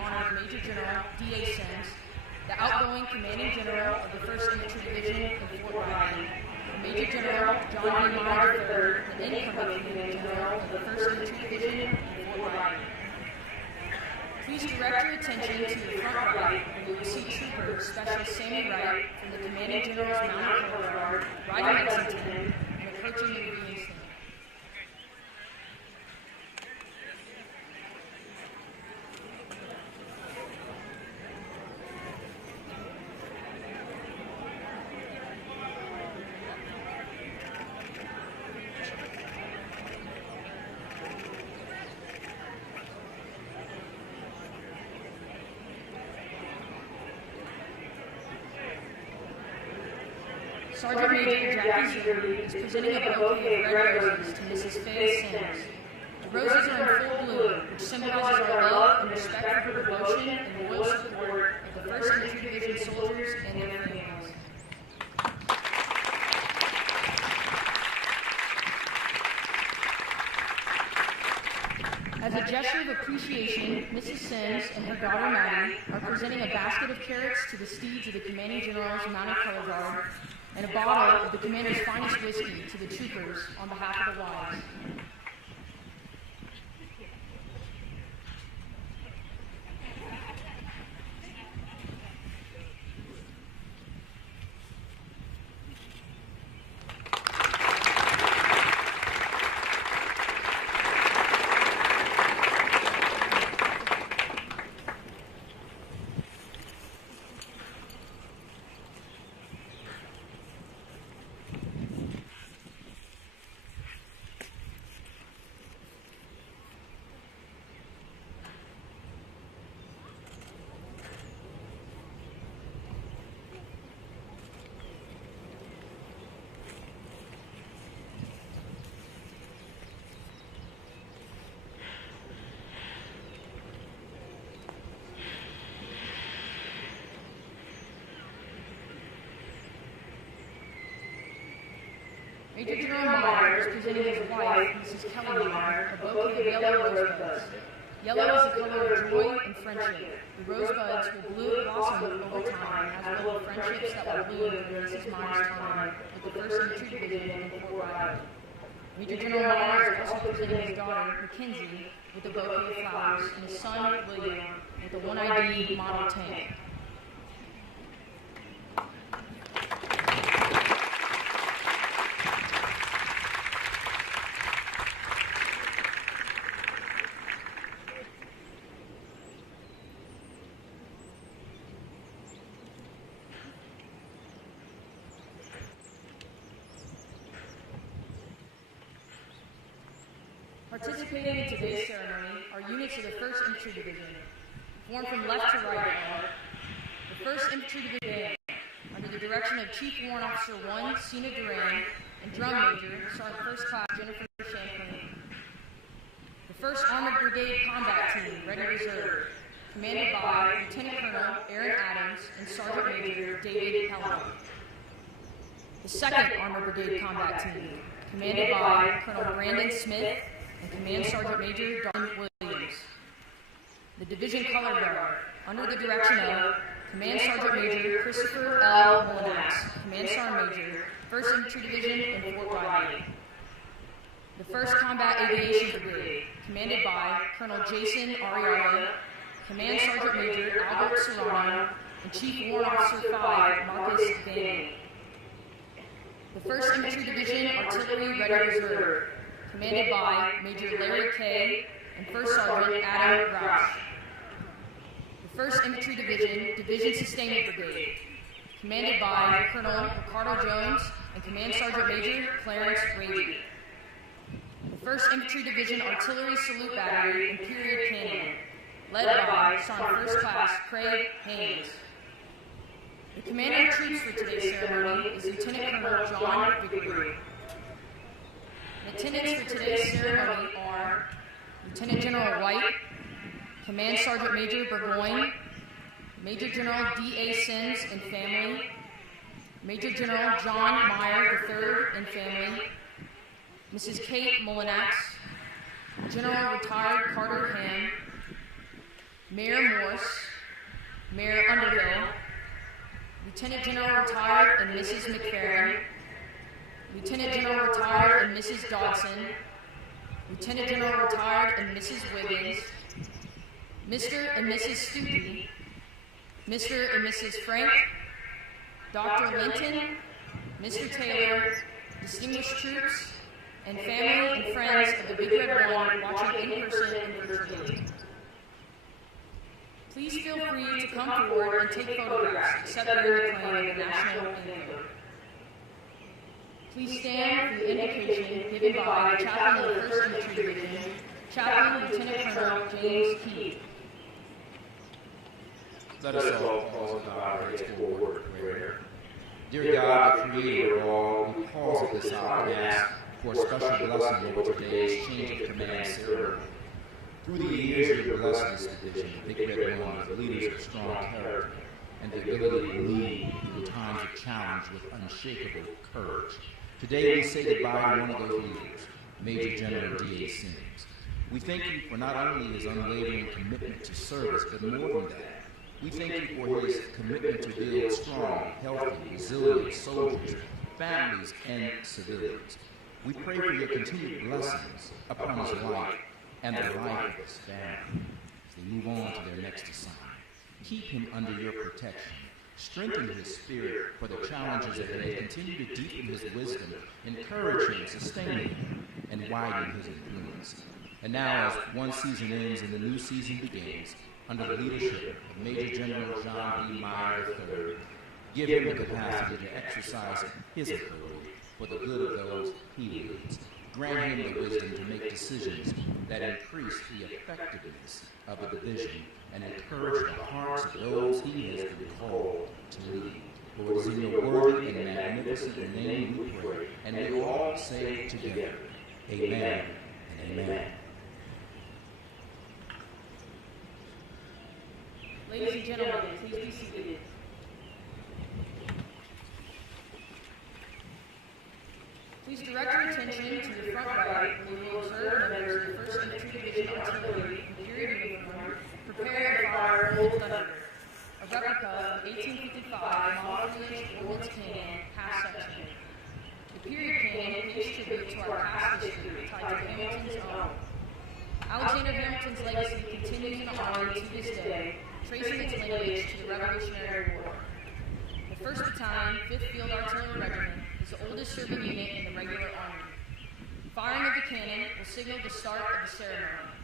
honor of Major General D.A. Sims, the outgoing Commanding General of the 1st Infantry Division in Fort Riley, Major General John B. Meyer III, the incoming Commanding General of the 1st Infantry Division in Fort Riley. Please direct your attention to the front right, where you will see Trooper Specialist Sammy Wright from the Commanding General's Mounted Color Guard riding Lexington and approaching the reviewing stand. Sergeant Major Jackie Zerby is presenting a bouquet of red roses to Mrs. Fay Sims. The roses are in full bloom, which symbolizes our love and respect for her devotion and loyal support of the 1st Infantry Division soldiers and their families. As a gesture of appreciation, Mrs. Sims and her daughter Maddie are presenting a basket of carrots to the steeds of the Commanding General's Mounted Color Guard and a bottle of the Commander's finest whiskey to the troopers on behalf of the wives. Major General Meyer is presenting his wife, Mrs. Kelly Meyer, a bouquet of yellow rosebuds. Yellow is the color of joy and friendship. The rosebuds will blossom over time, as will the friendships that will bloom during Mrs. Meyer's time with the 1st Infantry Division in Fort Riley. Major General Meyer is also presenting his daughter, Mackenzie, with a bouquet of flowers, and his son, William, with a 1ID model tank. Participating in today's ceremony are units of the 1st Infantry Division. Formed from left to right are the 1st Infantry Division, under the direction of Chief Warrant Officer 1, Sina Duran, and Drum Major, Sergeant First Class Jennifer Champlain. The 1st Armored Brigade Combat Team, Ready Reserve, commanded by Lieutenant Colonel Aaron Adams and Sergeant Major David Keller. The 2nd Armored Brigade Combat Team, commanded by Colonel Brandon Smith and Command Sergeant Major Darwin Williams. The Division Color Guard, under the direction of Command Sergeant Major Christopher L. Molinax, Command Sergeant Major, 1st Infantry Division in Fort Riley. The 1st Combat Aviation Brigade, commanded by Colonel Jason Ariano, Command Sergeant Major Albert Serrano, and Chief Warrant Officer 5, Marcus Van. The 1st Infantry Division Artillery Ready Reserve, commanded by Major Larry Kay and 1st Sergeant Adam Roush. The 1st Infantry Division Division Sustainment Brigade, commanded by Colonel Ricardo Jones and Command Sergeant Major Clarence Ragey. The 1st Infantry Division Artillery Salute Battery and Period Cannon, led by Sergeant First Class Craig Haynes. The commander of troops for today's ceremony is Lieutenant Colonel John Vickery. In attendance for today's ceremony are Lieutenant General White, Command Sergeant Major Burgoyne, Major General D.A. Sims and family, Major General John Meyer III and family, Mrs. Kate Molinax, General Retired Carter Ham, Mayor Morse, Mayor Underhill, Lieutenant General Retired and Mrs. McFerrin, Lieutenant General Retired and Mrs. Dodson, Lieutenant General Retired and Mrs. Wiggins, Mr. and Mrs. Stuckey, Mr. and Mrs. Frank, Dr. Linton, Mr. Taylor, distinguished troops, and family and friends of the Big Red One watching in person and virtually. Please feel free to come forward and take photographs, except during the playing of the national anthem. Please stand for the invocation given by the Chaplain of the 1st Infantry Division, Chaplain Lieutenant Colonel James Keith. Let us all pause in our grateful word of prayer. Dear God, the Creator of all, we pause at this hour and ask for a special blessing over today's change of command ceremony. Through the years, you have blessed this division, the Big Red One, with leaders of strong character and the ability to lead in times of challenge with unshakable courage. Today, we say goodbye to one of those leaders, Major General Fay Sims. We thank you for not only his unwavering commitment to service, but more than that, we thank you for his commitment to build strong, healthy, resilient soldiers, families, and civilians. We pray for your continued blessings upon his life and the life of his family as they move on to their next assignment. Keep him under your protection. Strengthen his spirit for the challenges ahead. Continue to deepen his wisdom, encourage him, sustain him, and widen his influence. And now, as one season ends and the new season begins, under the leadership of Major General John B. Meyer III, give him the capacity to exercise his authority for the good of those he leads. Grant him the wisdom to make decisions that increase the effectiveness of the division and encourage the hearts of those he has been called to lead. For it is in your worthy and magnificent name we pray, and we all say together, Amen and Amen. Ladies and gentlemen, please be seated. Please direct your attention to the front right, where you will observe members of the 1st Infantry Division Artillery in period uniform preparing to fire Old Thunder, a replica of 1855 Model 3-inch ordnance cannon half section. The period cannon pays tribute to our past history tied to Hamilton's own. Alexander Hamilton's legacy continues in the Army to this day, tracing its lineage to the Revolutionary War. The 1st Battalion, 5th Field Artillery Regiment, is the oldest serving unit in the regular Army. Firing of the cannon will signal the start of the ceremony.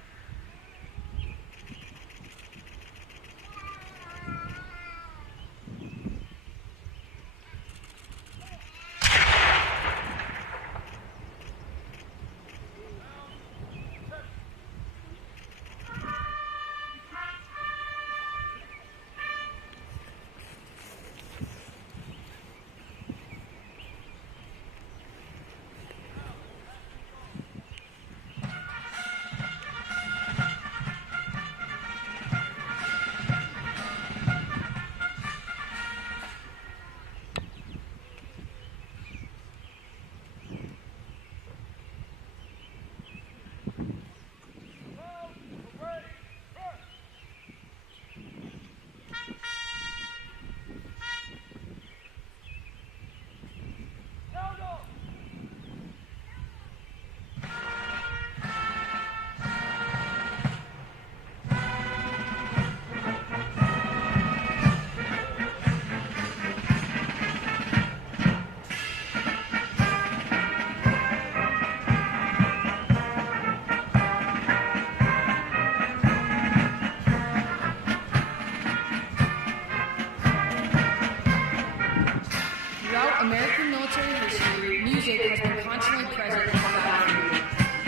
American military history, music has been constantly present in the battlefield.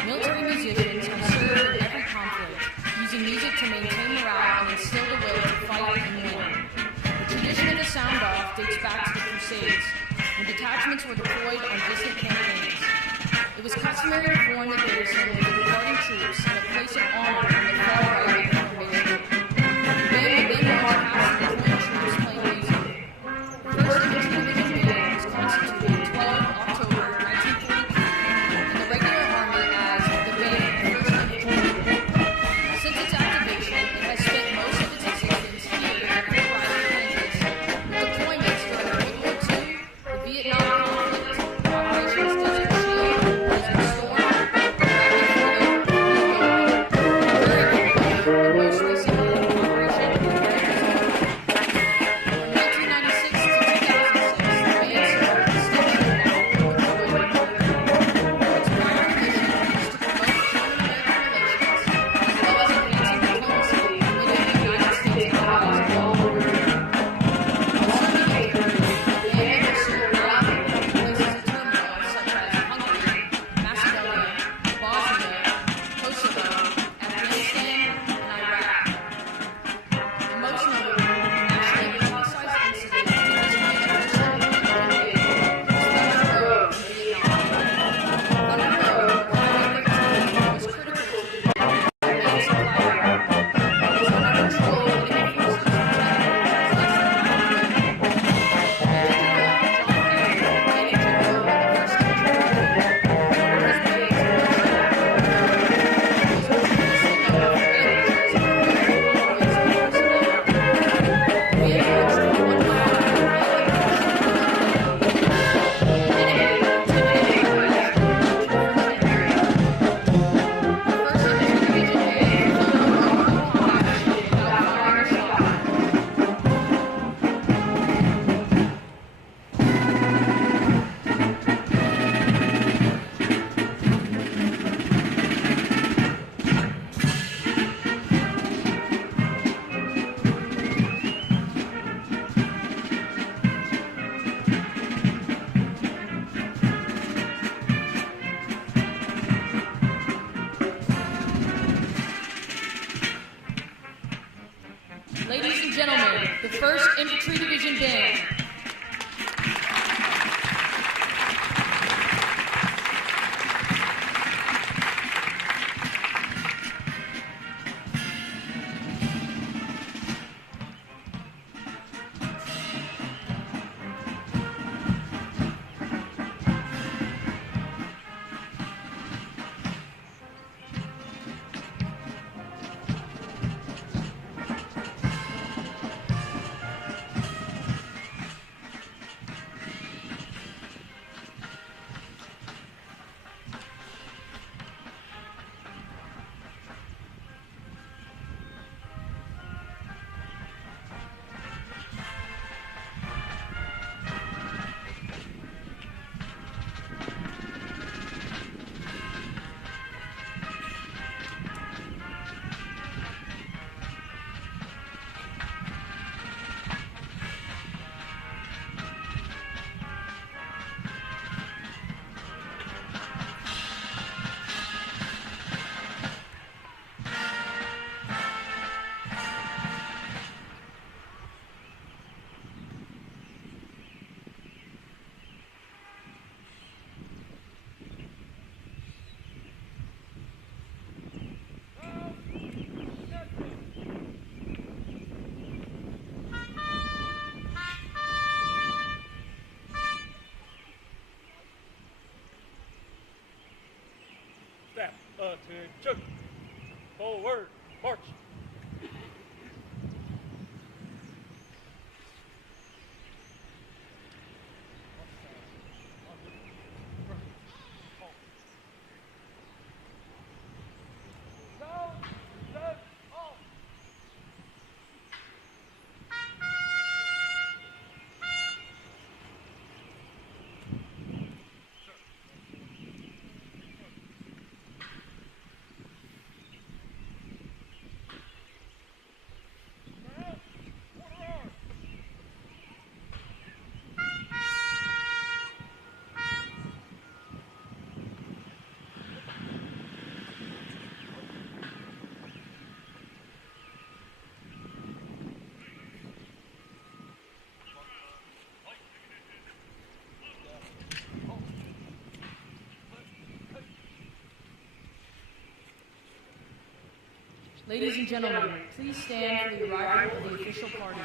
Military musicians have served in every conflict, using music to maintain morale and instill the will to fight and win. The tradition of the sound-off dates back to the Crusades, when detachments were deployed on distant campaigns. It was customary to form the garrison with the departing troops in a place of honor on the far right of the formation. The band would then march past the deploying troops playing music. The 1st Infantry Division Band was constituted 12 October 1943 in the regular Army as the Band of 1st Infantry. Since its activation, it has spent most of gentlemen, the 1st Infantry Division Band. Attention! Forward, march! Ladies and gentlemen, please stand for the arrival of the official party.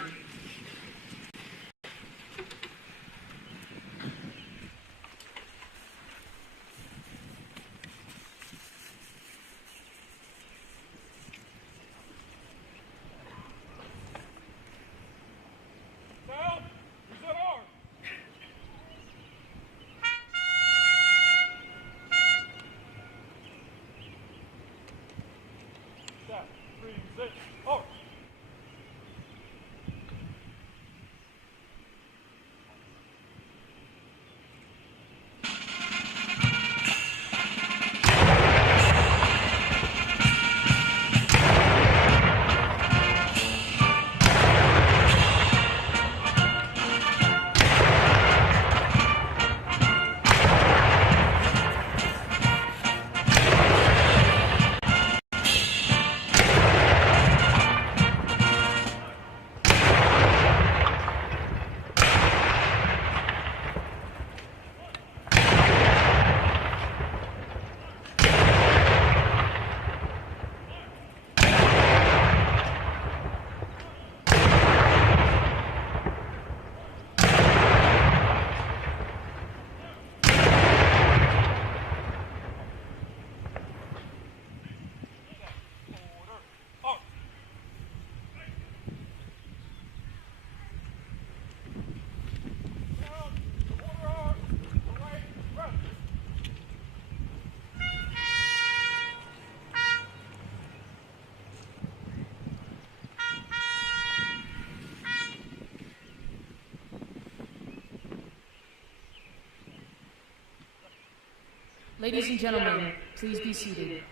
Ladies and gentlemen, please be seated.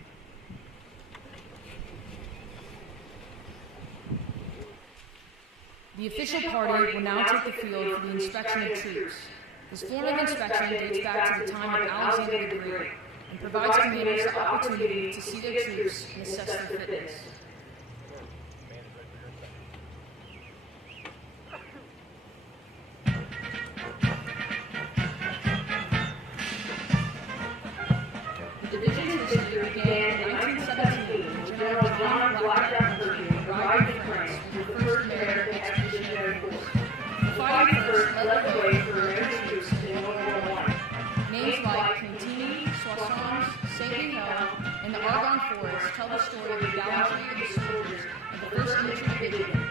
The official party will now take the field for the inspection of troops. This form of inspection dates back to the time of Alexander the Great and provides commanders the opportunity to see their troops and assess their fitness. John Blackjack Mercury arrived in France with the first American expeditionary force. The fighting first led the way for American troops in World War I. Names like Cantigny, Soissons, Saint-Mihiel, and the Argonne Forest tell the story of the gallantry of the soldiers of the 1st Infantry Division,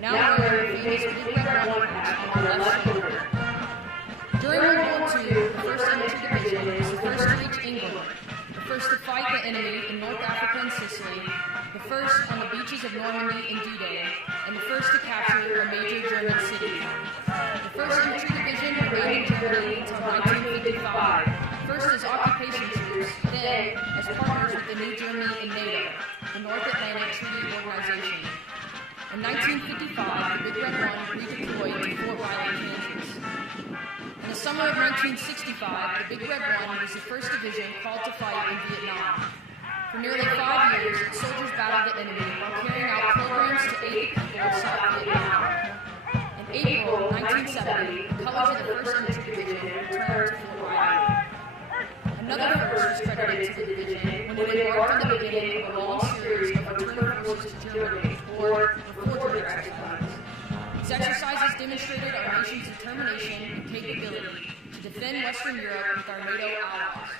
now wearing the famous Big Red One patch on their left shoulder. During World War II, the 1st Infantry Division was the first to reach England, the first to fight the enemy in North Africa and Sicily, the first on the beaches of Normandy and D-Day, and the first to capture a major German city. The 1st Infantry Division remained in Germany until 1955, first as occupation troops, then as partners with the New Germany and NATO, the North Atlantic Treaty Organization. In 1955, the Big Red One redeployed to Fort Riley, Kansas. In the summer of 1965, the Big Red One was the 1st Division called to fight in Vietnam. For nearly 5 years, soldiers battled the enemy while carrying out programs to aid the people of South Vietnam. In April 1970, the colors of the 1st Infantry Division returned to Fort Riley. Another first was credited to the division when it embarked on the beginning of a long series of return of forces to Germany, or reforger exercises. These exercises demonstrated our nation's determination and capability to defend Western Europe with our NATO allies.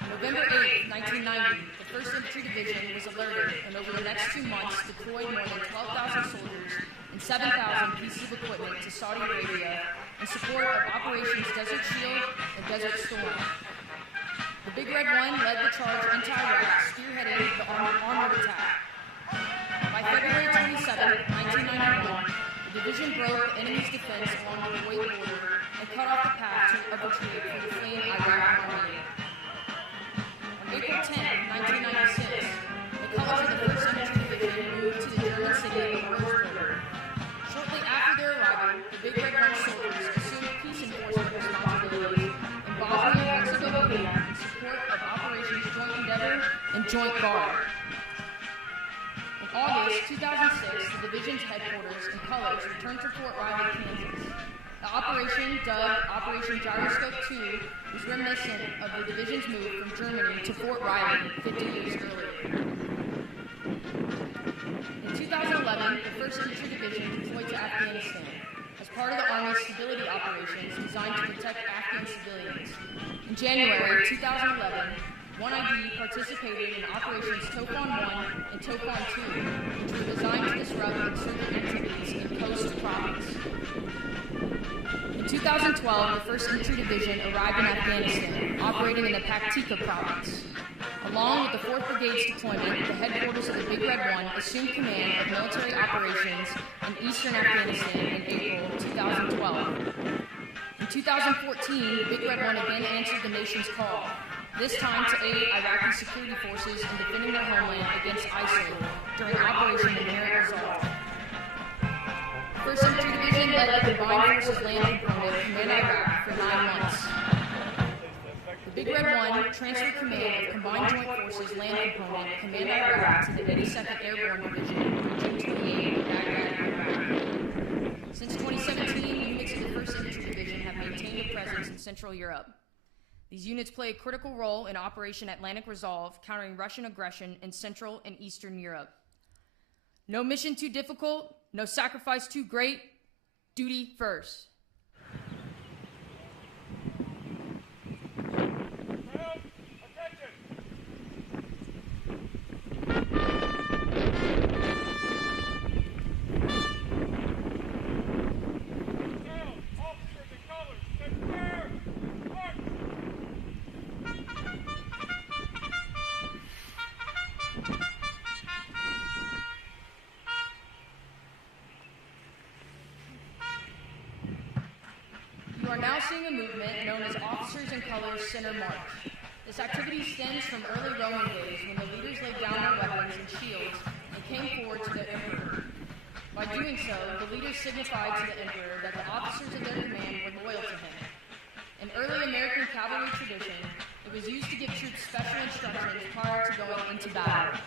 On November 8, 1990, the 1st Infantry Division was alerted and over the next 2 months deployed more than 12,000 soldiers and 7,000 pieces of equipment to Saudi Arabia in support of Operations Desert Shield and Desert Storm. The Big Red One led the charge into Iraq, spearheading the armored attack. By February 27, 1991, the division broke the enemy's defense along the Kuwait border and cut off the path of retreat for the fleeing Iraq army. On April 10, 1996, the colors of the 1st Infantry Division moved to the German city of Würzburg. Shortly after their arrival, the Big Red One soldiers assumed peace enforcement responsibilities in Bosnia and Herzegovina in support of Operations Joint Endeavor and Joint Guard. In August 2006, the division's headquarters and colors returned to Fort Riley, Kansas. The operation, dubbed Operation Gyroscope 2, was reminiscent of the division's move from Germany to Fort Riley 50 years earlier. In 2011, the 1st Infantry Division deployed to Afghanistan as part of the Army's stability operations designed to protect Afghan civilians. In January 2011, 1ID participated in Operations Topon 1 and Topon 2, which were designed to disrupt insurgent activities in Khost province. In 2012, the 1st Infantry Division arrived in Afghanistan, operating in the Paktika province. Along with the 4th Brigade's deployment, the headquarters of the Big Red One assumed command of military operations in eastern Afghanistan in April 2012. In 2014, the Big Red One again answered the nation's call, this time to aid Iraqi security forces in defending their homeland against ISIL during Operation Inherent Resolve. The 1st Infantry Division led the Combined Forces Land Component Command Iraq for 9 months. The Big Red One transferred command of Combined Joint Forces Land Component Command Iraq to the 82nd Airborne Division on June 28 in Baghdad, Iraq. Since 2017, units of the 1st Infantry Division have maintained a presence in Central Europe. These units play a critical role in Operation Atlantic Resolve, countering Russian aggression in Central and Eastern Europe. No mission too difficult, no sacrifice too great, duty first. You are now seeing a movement known as Officers in Colors Center March. This activity stems from early Roman days when the leaders laid down their weapons and shields and came forward to the emperor. By doing so, the leaders signified to the emperor that the officers of their command were loyal to him. In early American cavalry tradition, it was used to give troops special instructions prior to going into battle.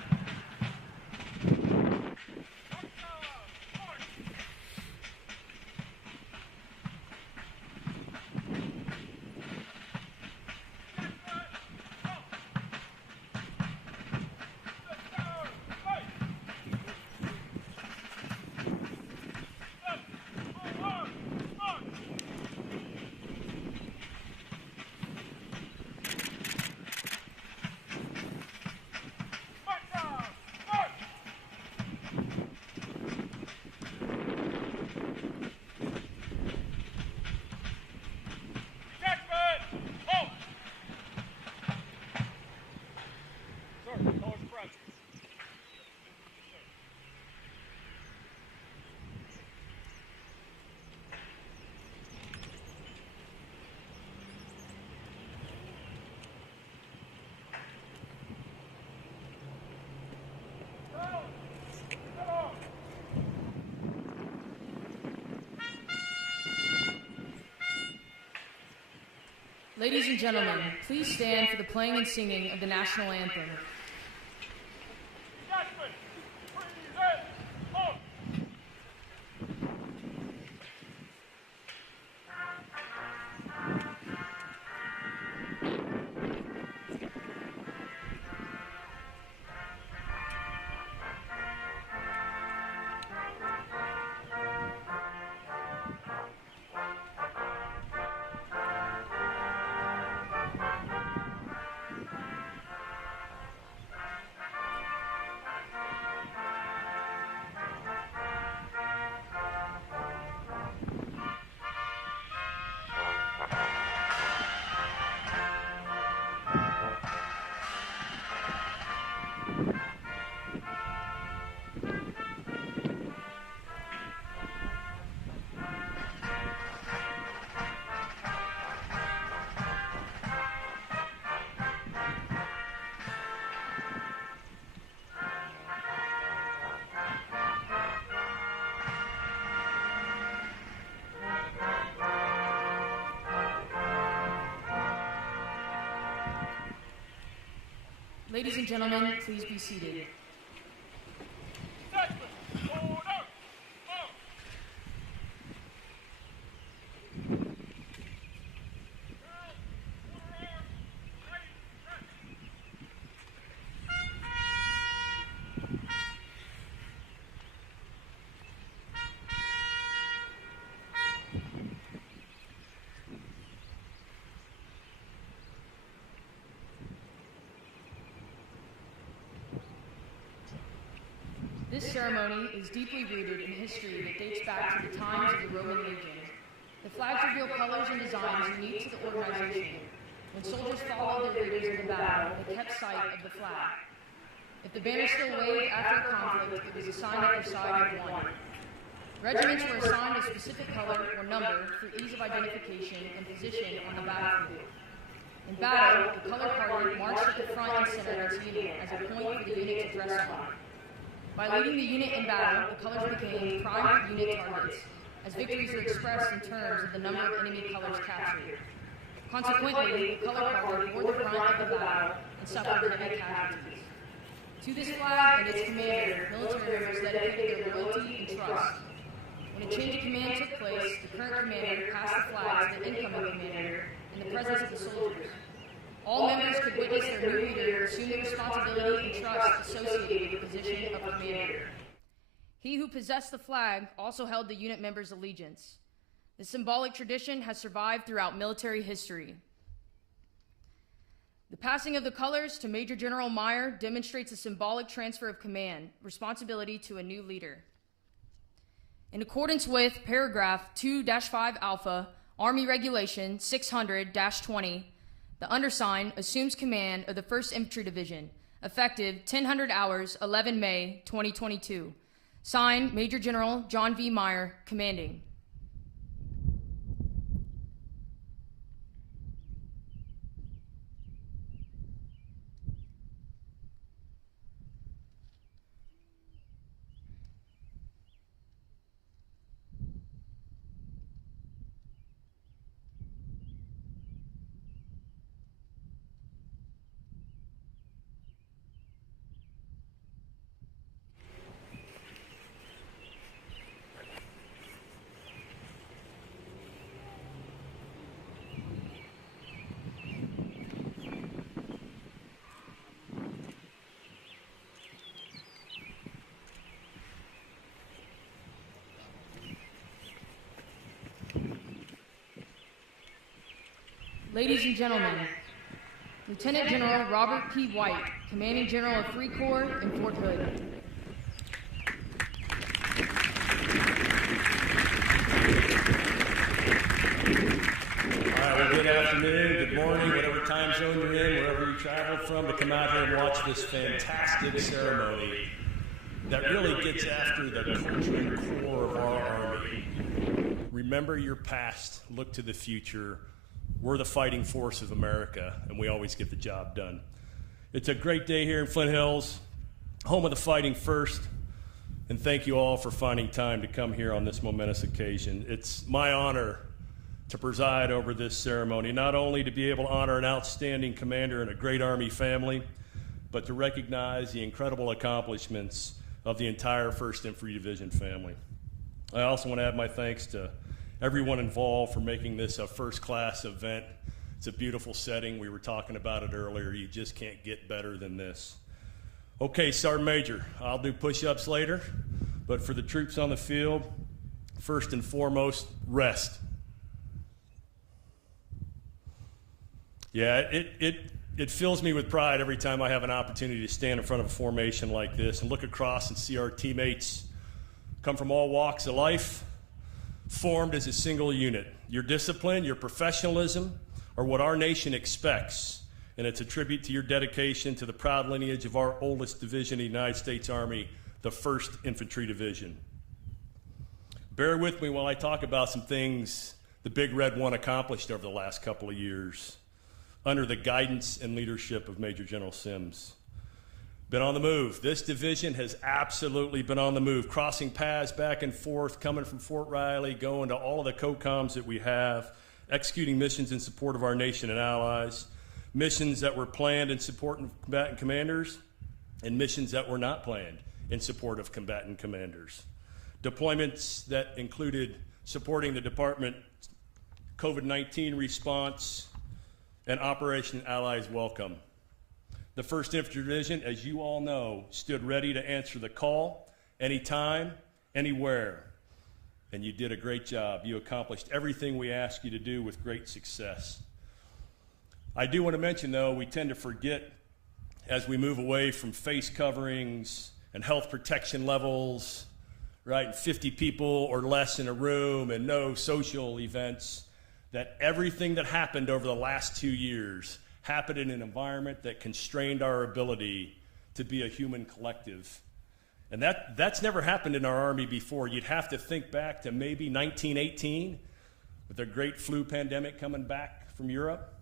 Ladies and gentlemen, please stand for the playing and singing of the national anthem. Detachment, present, halt. Ladies and gentlemen, please be seated. Detachment, order, halt. This ceremony is deeply rooted in history that dates back to the times of the Roman legion. The flags reveal colors and designs unique to the organization. When soldiers followed their leaders into battle, they kept sight of the flag. If the banner still waved after a conflict, it was a sign that their side had won. Regiments were assigned a specific color or number for ease of identification and position on the battlefield. In battle, the color party marched at the front and center of its unit as a point for the unit to dress on. By leading the unit in battle, the colors became prime unit targets, as victories were expressed in terms of the number of enemy colors captured. Consequently, the color party bore the brunt of the battle and suffered heavy casualties. To this flag and its commander, military members dedicated their loyalty and trust. When a change of command took place, the current commander passed the flag to the incoming commander in the presence of the soldiers. All members could witness their new leader assume the responsibility and trust associated with the position of commander. He who possessed the flag also held the unit member's allegiance. This symbolic tradition has survived throughout military history. The passing of the colors to Major General Meyer demonstrates a symbolic transfer of command, responsibility to a new leader. In accordance with paragraph 2-5 Alpha, Army Regulation 600-20, the undersigned assumes command of the 1st Infantry Division, effective 1000 hours, 11 May 2022. Signed, Major General John V. Meyer, commanding. Ladies and gentlemen, Lieutenant General Robert P. White, Commanding General of 3 Corps in Fort Hood. All right, well, good afternoon, good morning, whatever time zone you're in, wherever you traveled from to come out here and watch this fantastic ceremony that really gets after the culture and core of our Army. Remember your past, look to the future. We're the fighting force of America, and we always get the job done. It's a great day here in Flint Hills, home of the Fighting First, and thank you all for finding time to come here on this momentous occasion. It's my honor to preside over this ceremony, not only to be able to honor an outstanding commander and a great Army family, but to recognize the incredible accomplishments of the entire 1st Infantry Division family. I also want to add my thanks to everyone involved for making this a first-class event. It's a beautiful setting. We were talking about it earlier. You just can't get better than this. Okay, Sergeant Major, I'll do push-ups later, but for the troops on the field, first and foremost, rest. Yeah, it fills me with pride every time I have an opportunity to stand in front of a formation like this and look across and see our teammates come from all walks of life, formed as a single unit. Your discipline, your professionalism are what our nation expects, and it's a tribute to your dedication to the proud lineage of our oldest division in the United States Army, the 1st Infantry Division. Bear with me while I talk about some things the Big Red One accomplished over the last couple of years under the guidance and leadership of Major General Sims. Been on the move. This division has absolutely been on the move, crossing paths back and forth, coming from Fort Riley, going to all of the COCOMs that we have, executing missions in support of our nation and allies, missions that were planned in support of combatant commanders, and missions that were not planned in support of combatant commanders. Deployments that included supporting the Department COVID-19 response and Operation Allies Welcome. The 1st Infantry Division, as you all know, stood ready to answer the call anytime, anywhere. And you did a great job. You accomplished everything we asked you to do with great success. I do want to mention, though, we tend to forget as we move away from face coverings and health protection levels, right, and 50 people or less in a room and no social events, that everything that happened over the last 2 years happened in an environment that constrained our ability to be a human collective. And that's never happened in our Army before. You'd have to think back to maybe 1918 with the great flu pandemic coming back from Europe.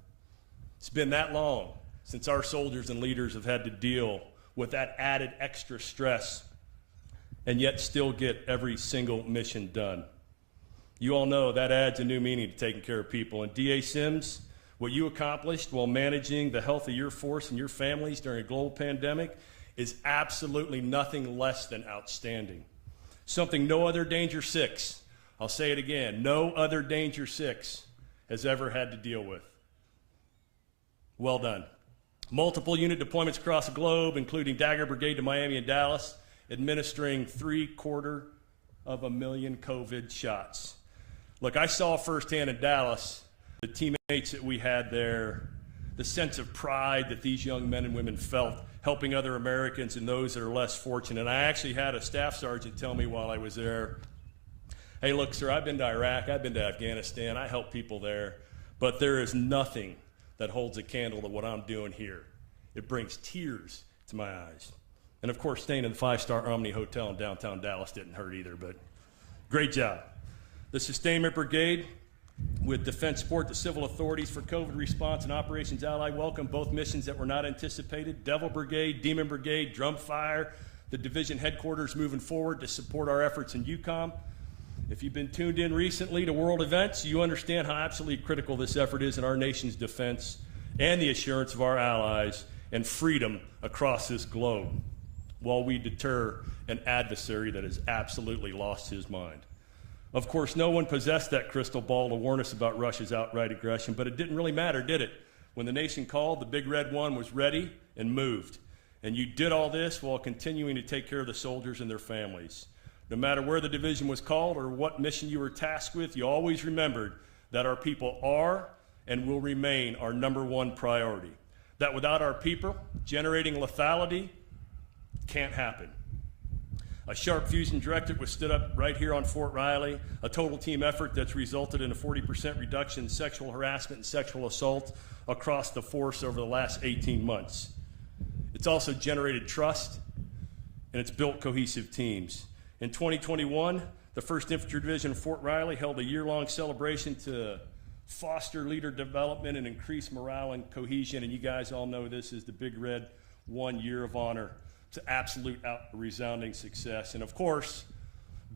It's been that long since our soldiers and leaders have had to deal with that added extra stress and yet still get every single mission done. You all know that adds a new meaning to taking care of people. And DA Sims, what you accomplished while managing the health of your force and your families during a global pandemic is absolutely nothing less than outstanding. Something no other Danger 6, I'll say it again, no other Danger 6 has ever had to deal with. Well done. Multiple unit deployments across the globe, including Dagger Brigade to Miami and Dallas, administering 750,000 COVID shots. Look, I saw firsthand in Dallas the teammates that we had there, the sense of pride that these young men and women felt helping other Americans and those that are less fortunate. I actually had a staff sergeant tell me while I was there, hey, look, sir, I've been to Iraq, I've been to Afghanistan, I help people there, but there is nothing that holds a candle to what I'm doing here. It brings tears to my eyes. And of course, staying in the 5-star Omni Hotel in downtown Dallas didn't hurt either, but great job. The Sustainment Brigade, with defense support to civil authorities for COVID response and Operations Ally Welcome, both missions that were not anticipated. Devil Brigade, Demon Brigade, Drumfire, the division headquarters moving forward to support our efforts in EUCOM. If you've been tuned in recently to world events, you understand how absolutely critical this effort is in our nation's defense and the assurance of our allies and freedom across this globe, while we deter an adversary that has absolutely lost his mind. Of course, no one possessed that crystal ball to warn us about Russia's outright aggression, but it didn't really matter, did it? When the nation called, the Big Red One was ready and moved. And you did all this while continuing to take care of the soldiers and their families. No matter where the division was called or what mission you were tasked with, you always remembered that our people are and will remain our #1 priority. That without our people, generating lethality can't happen. A sharp fusion directive was stood up right here on Fort Riley, a total team effort that's resulted in a 40% reduction in sexual harassment and sexual assault across the force over the last 18 months. It's also generated trust, and it's built cohesive teams. In 2021, the 1st Infantry Division of Fort Riley held a year-long celebration to foster leader development and increase morale and cohesion, and you guys all know this is the Big Red One Year of Honor. It's an absolute resounding success. And of course,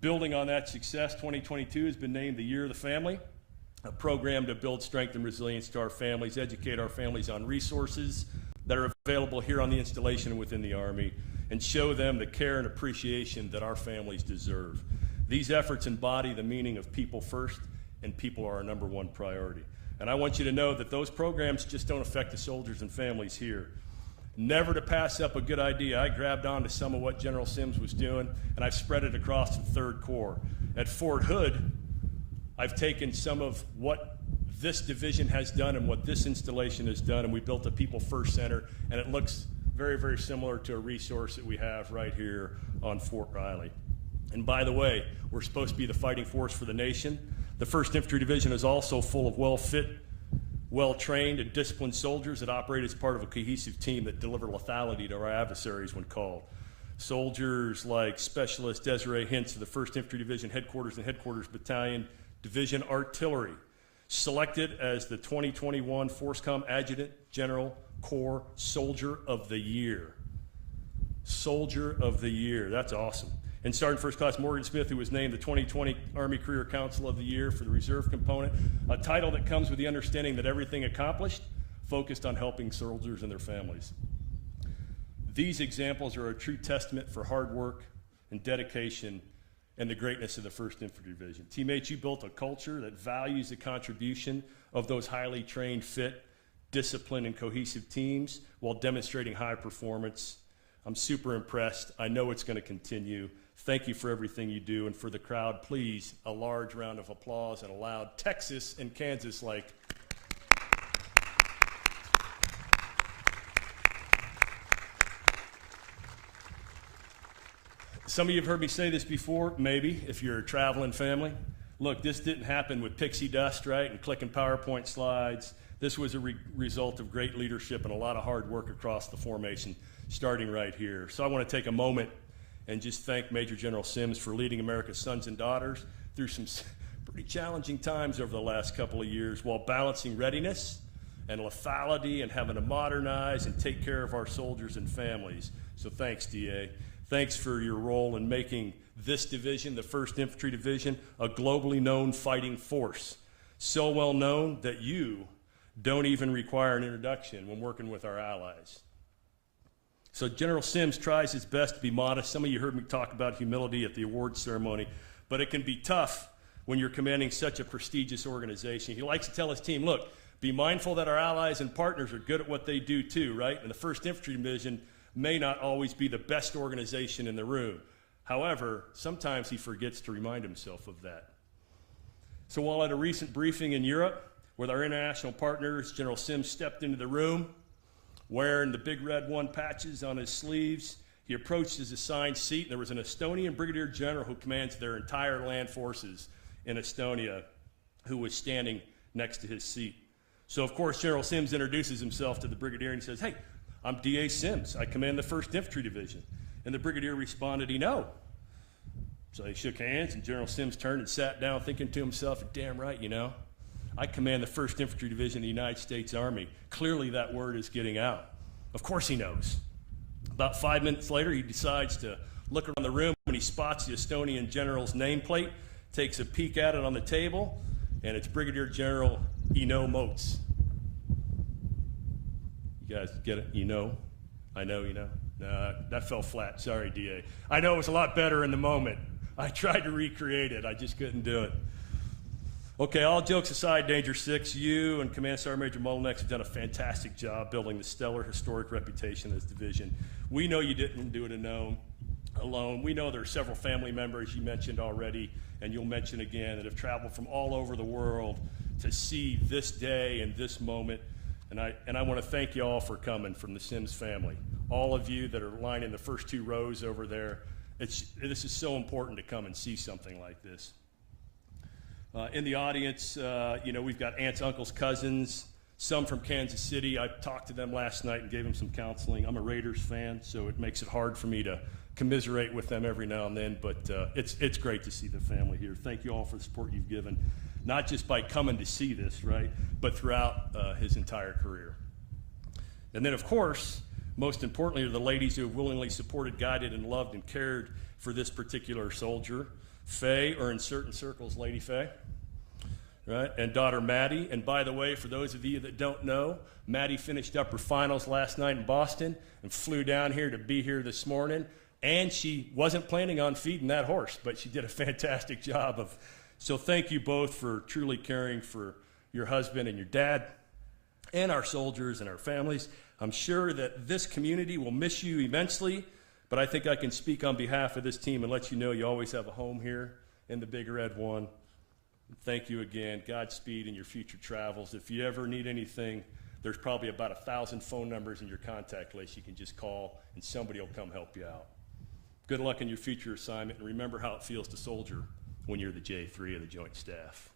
building on that success, 2022 has been named the Year of the Family. a program to build strength and resilience to our families, educate our families on resources that are available here on the installation and within the Army, and show them the care and appreciation that our families deserve. These efforts embody the meaning of people first, and people are our number one priority. And I want you to know that those programs just don't affect the soldiers and families here. Never to pass up a good idea. I grabbed onto some of what General Sims was doing, and I've spread it across the 3rd Corps. At Fort Hood, I've taken some of what this division has done and what this installation has done, and we built a People First Center, and it looks very, very similar to a resource that we have right here on Fort Riley. And by the way, we're supposed to be the fighting force for the nation. The 1st Infantry Division is also full of well-fit, well-trained, and disciplined soldiers that operate as part of a cohesive team that deliver lethality to our adversaries when called. Soldiers like Specialist Desiree Hintz of the 1st Infantry Division Headquarters and Headquarters Battalion Division Artillery, selected as the 2021 FORCECOM Adjutant General Corps Soldier of the Year. Soldier of the Year, that's awesome. And Sergeant First Class Morgan Smith, who was named the 2020 Army Career Council of the Year for the Reserve Component, a title that comes with the understanding that everything accomplished focused on helping soldiers and their families. These examples are a true testament for hard work and dedication and the greatness of the 1st Infantry Division. Teammates, you built a culture that values the contribution of those highly trained, fit, disciplined, and cohesive teams while demonstrating high performance. I'm super impressed. I know it's going to continue. Thank you for everything you do. And for the crowd, please, a large round of applause and a loud Texas and Kansas-like. Some of you have heard me say this before, maybe, if you're a traveling family. Look, this didn't happen with pixie dust, right, and clicking PowerPoint slides. This was a result of great leadership and a lot of hard work across the formation, starting right here. So I want to take a moment and just thank Major General Sims for leading America's sons and daughters through some pretty challenging times over the last couple of years while balancing readiness and lethality and having to modernize and take care of our soldiers and families. So thanks, DA. Thanks for your role in making this division, the 1st Infantry Division, a globally known fighting force. So well known that you don't even require an introduction when working with our allies. So General Sims tries his best to be modest. Some of you heard me talk about humility at the awards ceremony, but it can be tough when you're commanding such a prestigious organization. He likes to tell his team, look, be mindful that our allies and partners are good at what they do too, right? And the 1st Infantry Division may not always be the best organization in the room. However, sometimes he forgets to remind himself of that. So while at a recent briefing in Europe with our international partners, General Sims stepped into the room wearing the big red 1 patches on his sleeves. He approached his assigned seat, and there was an Estonian brigadier general who commands their entire land forces in Estonia who was standing next to his seat. So of course, General Sims introduces himself to the brigadier and he says, hey, I'm D.A. Sims. I command the 1st Infantry Division. And the brigadier responded, "No." So they shook hands, and General Sims turned and sat down thinking to himself, damn right, you know, I command the 1st Infantry Division of the United States Army. Clearly that word is getting out. Of course he knows. About 5 minutes later, he decides to look around the room and he spots the Estonian general's nameplate, takes a peek at it on the table, and it's Brigadier General Eno Motes. You guys get it? I know, No, that fell flat. Sorry, DA. I know it was a lot better in the moment. I tried to recreate it. I just couldn't do it. Okay, all jokes aside, Danger 6, you and Command Sergeant Major Mullinex have done a fantastic job building the stellar historic reputation of this division. We know you didn't do it alone. We know there are several family members you mentioned already, and you'll mention again, that have traveled from all over the world to see this day and this moment. And I want to thank you all for coming from the Sims family. All of you that are lining the first 2 rows over there, this is so important to come and see something like this. In the audience, we've got aunts, uncles, cousins, some from Kansas City. I talked to them last night and gave them some counseling. I'm a Raiders fan, so it makes it hard for me to commiserate with them every now and then, but it's great to see the family here. Thank you all for the support you've given, not just by coming to see this, right, but throughout his entire career. And then, of course, most importantly, are the ladies who have willingly supported, guided, and loved and cared for this particular soldier. Fay, or in certain circles, Lady Fay. right? And daughter Maddie. And by the way, for those of you that don't know, Maddie finished up her finals last night in Boston and flew down here to be here this morning. And she wasn't planning on feeding that horse, but she did a fantastic job of. So thank you both for truly caring for your husband and your dad and our soldiers and our families. I'm sure that this community will miss you immensely, but I think I can speak on behalf of this team and let you know you always have a home here in the Big Red One. Thank you again. Godspeed in your future travels. If you ever need anything, there's probably about 1,000 phone numbers in your contact list. You can just call and somebody will come help you out. Good luck in your future assignment, and remember how it feels to soldier when you're the J3 of the Joint Staff.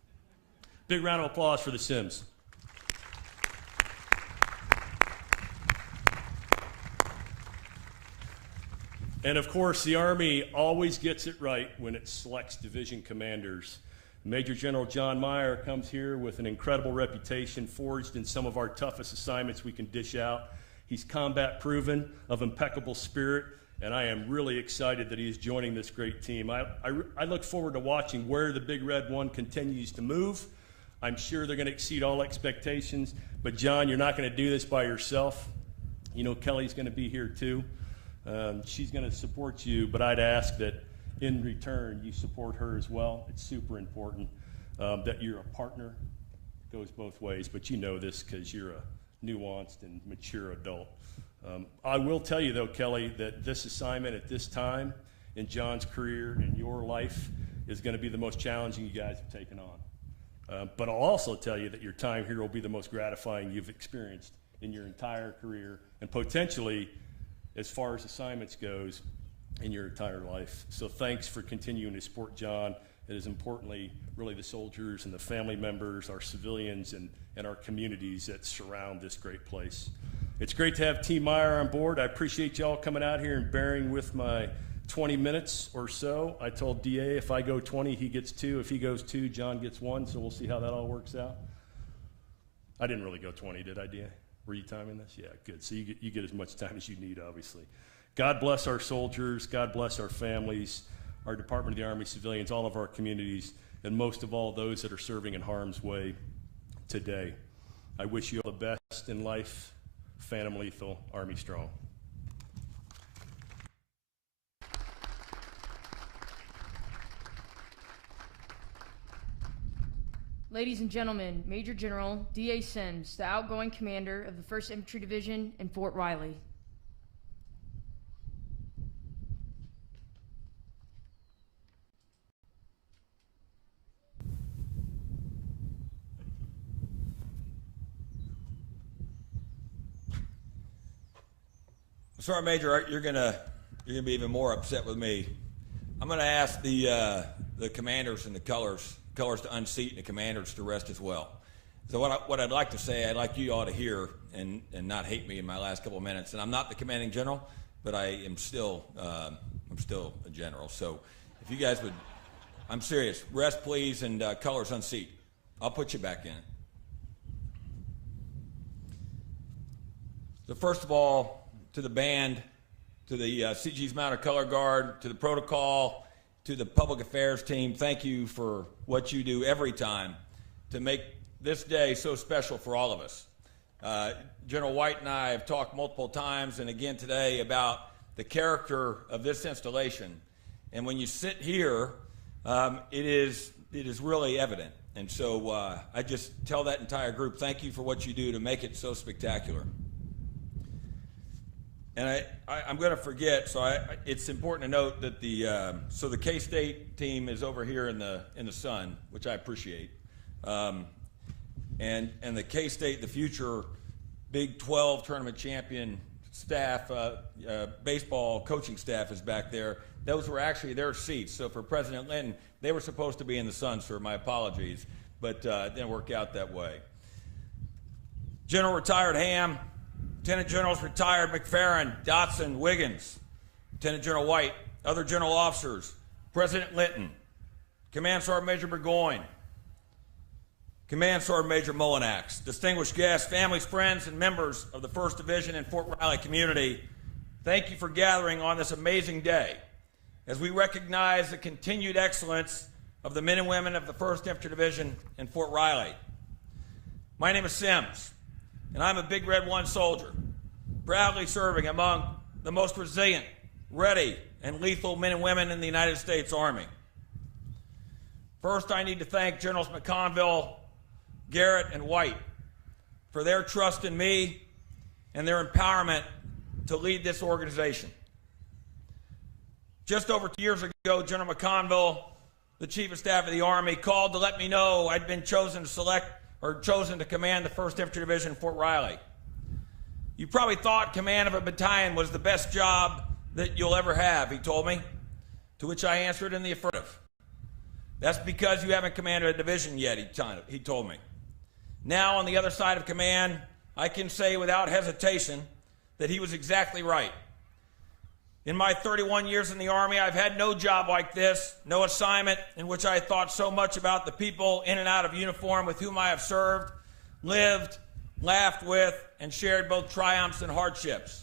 Big round of applause for the Sims. And of course, the Army always gets it right when it selects division commanders. Major General John Meyer comes here with an incredible reputation forged in some of our toughest assignments we can dish out. He's combat proven, of impeccable spirit, and I am really excited that he is joining this great team. I look forward to watching where the Big Red One continues to move. I'm sure they're going to exceed all expectations, but John, you're not going to do this by yourself. You know Kelly's going to be here too. She's going to support you, but I'd ask that in return you support her as well. It's super important that you're a partner. It goes both ways, but you know this because you're a nuanced and mature adult. I will tell you though, Kelly, that this assignment at this time in John's career and your life is going to be the most challenging you guys have taken on. But I'll also tell you that your time here will be the most gratifying you've experienced in your entire career, and potentially, as far as assignments goes, in your entire life. So thanks for continuing to support John. It is importantly really the soldiers and the family members, our civilians, and our communities that surround this great place. It's great to have Team Meyer on board. I appreciate y'all coming out here and bearing with my 20 minutes or so. I told DA if I go 20, he gets 2. If he goes 2, John gets 1, so we'll see how that all works out. I didn't really go 20, did I, DA? Were you timing this? Yeah, good. So you get as much time as you need, obviously. God bless our soldiers. God bless our families, our Department of the Army civilians, all of our communities, and most of all, those that are serving in harm's way today. I wish you all the best in life. Phantom lethal, Army strong. Ladies and gentlemen, Major General D.A. Sims, the outgoing commander of the 1st Infantry Division in Fort Riley. Sorry, Major, you're gonna be even more upset with me. I'm gonna ask the commanders and the colors to unseat and the commanders to rest as well. So what I'd like to say, I'd like you all to hear and not hate me in my last couple of minutes. And I'm not the commanding general, but I am still a general. So if you guys would, I'm serious. Rest, please, and colors unseat. I'll put you back in. So first of all, to the band, to the CG's Mounted Color Guard, to the protocol, to the public affairs team, thank you for what you do every time to make this day so special for all of us. General White and I have talked multiple times and again today about the character of this installation. And when you sit here, it is really evident. And so I just tell that entire group, thank you for what you do to make it so spectacular. And I'm going to forget, so it's important to note that the K-State team is over here in the sun, which I appreciate. And the K-State, the future Big 12 tournament champion staff, baseball coaching staff is back there. Those were actually their seats. So for President Linton, they were supposed to be in the sun, sir. My apologies, but it didn't work out that way. General Retired Ham, Lieutenant Generals Retired McFerrin, Dotson, Wiggins, Lieutenant General White, other general officers, President Linton, Command Sergeant Major Burgoyne, Command Sergeant Major Mullinax, distinguished guests, families, friends, and members of the 1st Division and Fort Riley community, thank you for gathering on this amazing day as we recognize the continued excellence of the men and women of the 1st Infantry Division in Fort Riley. My name is Sims, and I'm a Big Red 1 soldier, proudly serving among the most resilient, ready, and lethal men and women in the United States Army. First, I need to thank Generals McConville, Garrett, and White for their trust in me and their empowerment to lead this organization. Just over 2 years ago, General McConville, the Chief of Staff of the Army, called to let me know I'd been chosen to command the 1st Infantry Division in Fort Riley. You probably thought command of a battalion was the best job that you'll ever have, he told me, to which I answered in the affirmative. That's because you haven't commanded a division yet, he told me. Now, on the other side of command, I can say without hesitation that he was exactly right. In my 31 years in the Army, I've had no job like this, no assignment in which I thought so much about the people in and out of uniform with whom I have served, lived, laughed with, and shared both triumphs and hardships.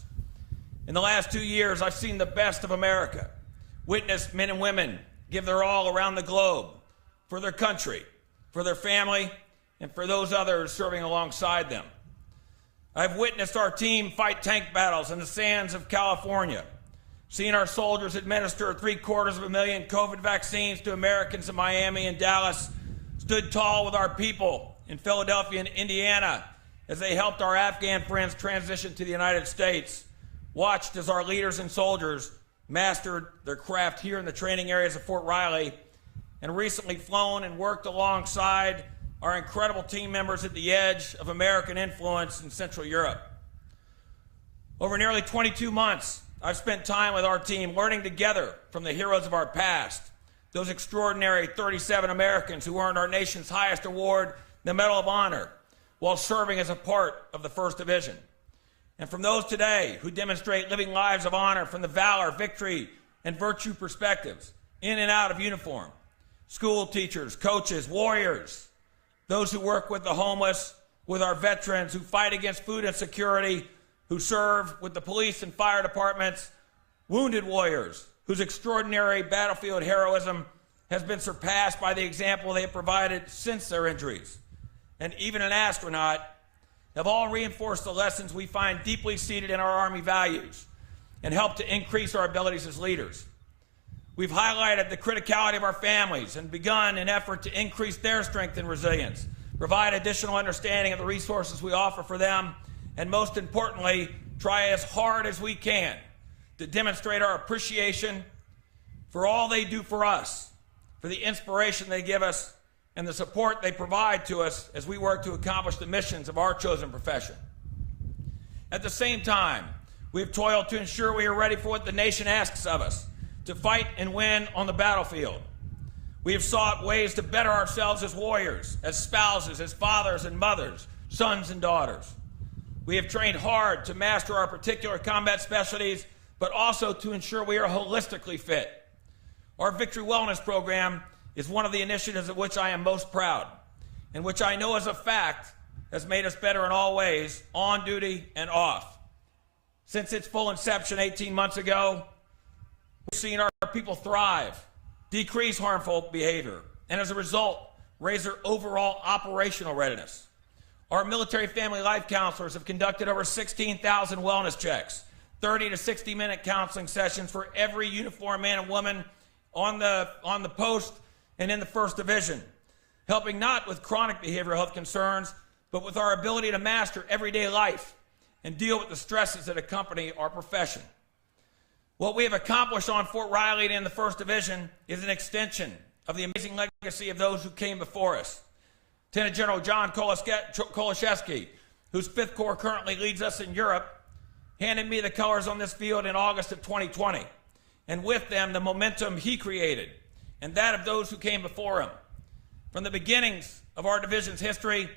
In the last 2 years, I've seen the best of America, witnessed men and women give their all around the globe for their country, for their family, and for those others serving alongside them. I've witnessed our team fight tank battles in the sands of California, seen our soldiers administer 750,000 COVID vaccines to Americans in Miami and Dallas, stood tall with our people in Philadelphia and Indiana as they helped our Afghan friends transition to the United States, watched as our leaders and soldiers mastered their craft here in the training areas of Fort Riley, and recently flown and worked alongside our incredible team members at the edge of American influence in Central Europe. Over nearly 22 months, I've spent time with our team learning together from the heroes of our past, those extraordinary 37 Americans who earned our nation's highest award, the Medal of Honor, while serving as a part of the 1st Division. And from those today who demonstrate living lives of honor from the valor, victory, and virtue perspectives, in and out of uniform. School teachers, coaches, warriors, those who work with the homeless, with our veterans who fight against food insecurity, who serve with the police and fire departments, wounded warriors whose extraordinary battlefield heroism has been surpassed by the example they have provided since their injuries, and even an astronaut, have all reinforced the lessons we find deeply seated in our Army values and helped to increase our abilities as leaders. We've highlighted the criticality of our families and begun an effort to increase their strength and resilience, provide additional understanding of the resources we offer for them, and most importantly, try as hard as we can to demonstrate our appreciation for all they do for us, for the inspiration they give us, and the support they provide to us as we work to accomplish the missions of our chosen profession. At the same time, we've toiled to ensure we are ready for what the nation asks of us, to fight and win on the battlefield. We have sought ways to better ourselves as warriors, as spouses, as fathers and mothers, sons and daughters. We have trained hard to master our particular combat specialties, but also to ensure we are holistically fit. Our Victory Wellness Program is one of the initiatives of which I am most proud, and which I know as a fact has made us better in all ways, on duty and off. Since its full inception 18 months ago, we've seen our people thrive, decrease harmful behavior, and as a result, raise their overall operational readiness. Our military family life counselors have conducted over 16,000 wellness checks, 30 to 60-minute counseling sessions for every uniformed man and woman on the post and in the 1st Division, helping not with chronic behavioral health concerns, but with our ability to master everyday life and deal with the stresses that accompany our profession. What we have accomplished on Fort Riley and in the 1st Division is an extension of the amazing legacy of those who came before us. Lieutenant General John Kolashevsky, whose 5th Corps currently leads us in Europe, handed me the colors on this field in August of 2020, and with them the momentum he created and that of those who came before him. From the beginnings of our division's history,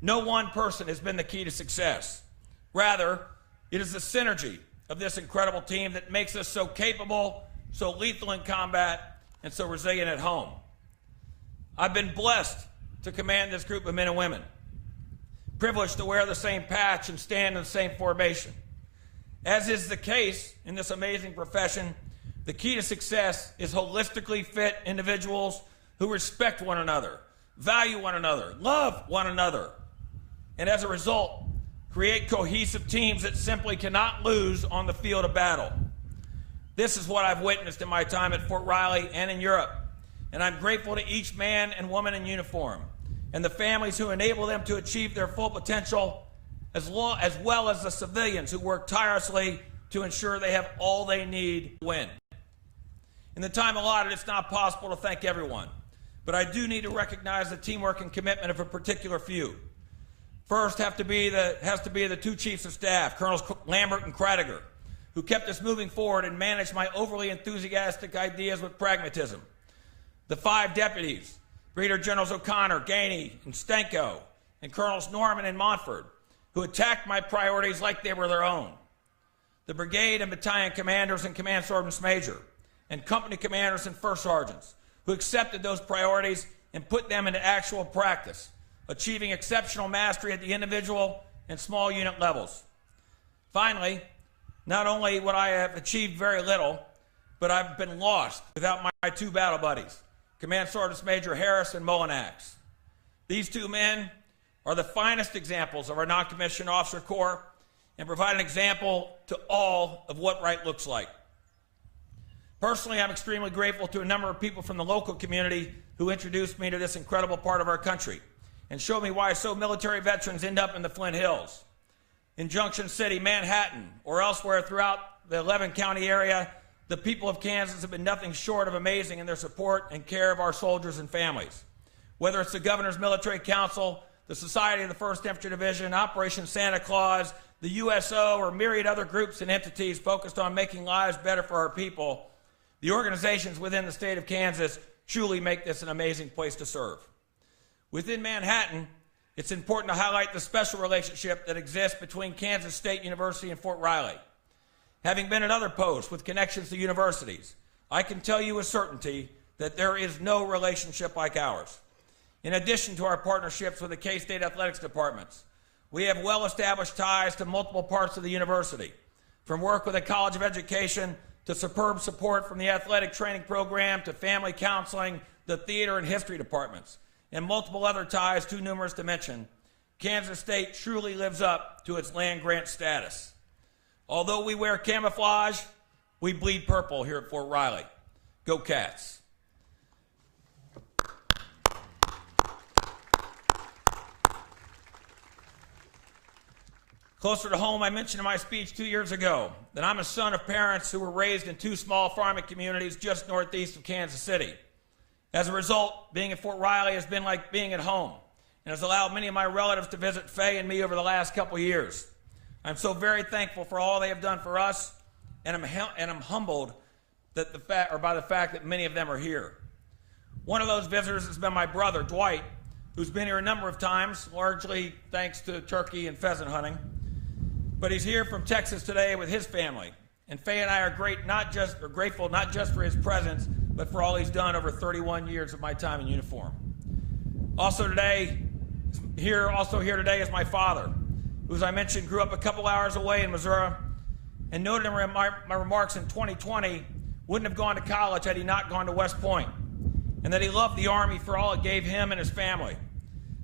no one person has been the key to success. Rather, it is the synergy of this incredible team that makes us so capable, so lethal in combat, and so resilient at home. I've been blessed to command this group of men and women, privileged to wear the same patch and stand in the same formation. As is the case in this amazing profession, the key to success is holistically fit individuals who respect one another, value one another, love one another, and as a result, create cohesive teams that simply cannot lose on the field of battle. This is what I've witnessed in my time at Fort Riley and in Europe, and I'm grateful to each man and woman in uniform and the families who enable them to achieve their full potential, as well as the civilians who work tirelessly to ensure they have all they need to win. In the time allotted, it's not possible to thank everyone, but I do need to recognize the teamwork and commitment of a particular few. First has to be the two chiefs of staff, Colonels Lambert and Kratiger, who kept us moving forward and managed my overly enthusiastic ideas with pragmatism. The 5 deputies, Brigadier Generals O'Connor, Gainey, and Stenko, and Colonels Norman and Montford, who attacked my priorities like they were their own. The brigade and battalion commanders and command sergeants major, and company commanders and first sergeants, who accepted those priorities and put them into actual practice, achieving exceptional mastery at the individual and small unit levels. Finally, not only would I have achieved very little, but I've been lost without my 2 battle buddies, Command Sergeants Major Harris and Mullinax. These 2 men are the finest examples of our non-commissioned officer corps and provide an example to all of what right looks like. Personally, I'm extremely grateful to a number of people from the local community who introduced me to this incredible part of our country and showed me why so military veterans end up in the Flint Hills. In Junction City, Manhattan, or elsewhere throughout the 11-county area, the people of Kansas have been nothing short of amazing in their support and care of our soldiers and families. Whether it's the Governor's Military Council, the Society of the 1st Infantry Division, Operation Santa Claus, the USO, or myriad other groups and entities focused on making lives better for our people, the organizations within the state of Kansas truly make this an amazing place to serve. Within Manhattan, it's important to highlight the special relationship that exists between Kansas State University and Fort Riley. Having been at other posts with connections to universities, I can tell you with certainty that there is no relationship like ours. In addition to our partnerships with the K-State Athletics departments, we have well-established ties to multiple parts of the university, from work with the College of Education to superb support from the athletic training program to family counseling, the theater and history departments, and multiple other ties too numerous to mention. Kansas State truly lives up to its land-grant status. Although we wear camouflage, we bleed purple here at Fort Riley. Go Cats. Closer to home, I mentioned in my speech 2 years ago that I'm a son of parents who were raised in 2 small farming communities just northeast of Kansas City. As a result, being at Fort Riley has been like being at home and has allowed many of my relatives to visit Fay and me over the last couple of years. I'm so very thankful for all they have done for us, and I'm humbled that by the fact that many of them are here. One of those visitors has been my brother, Dwight, who's been here a number of times, largely thanks to turkey and pheasant hunting. But he's here from Texas today with his family. And Fay and I are grateful not just for his presence, but for all he's done over 31 years of my time in uniform. Also here today is my father, who, as I mentioned, grew up a couple hours away in Missouri, and noted in my remarks in 2020 wouldn't have gone to college had he not gone to West Point, and that he loved the Army for all it gave him and his family.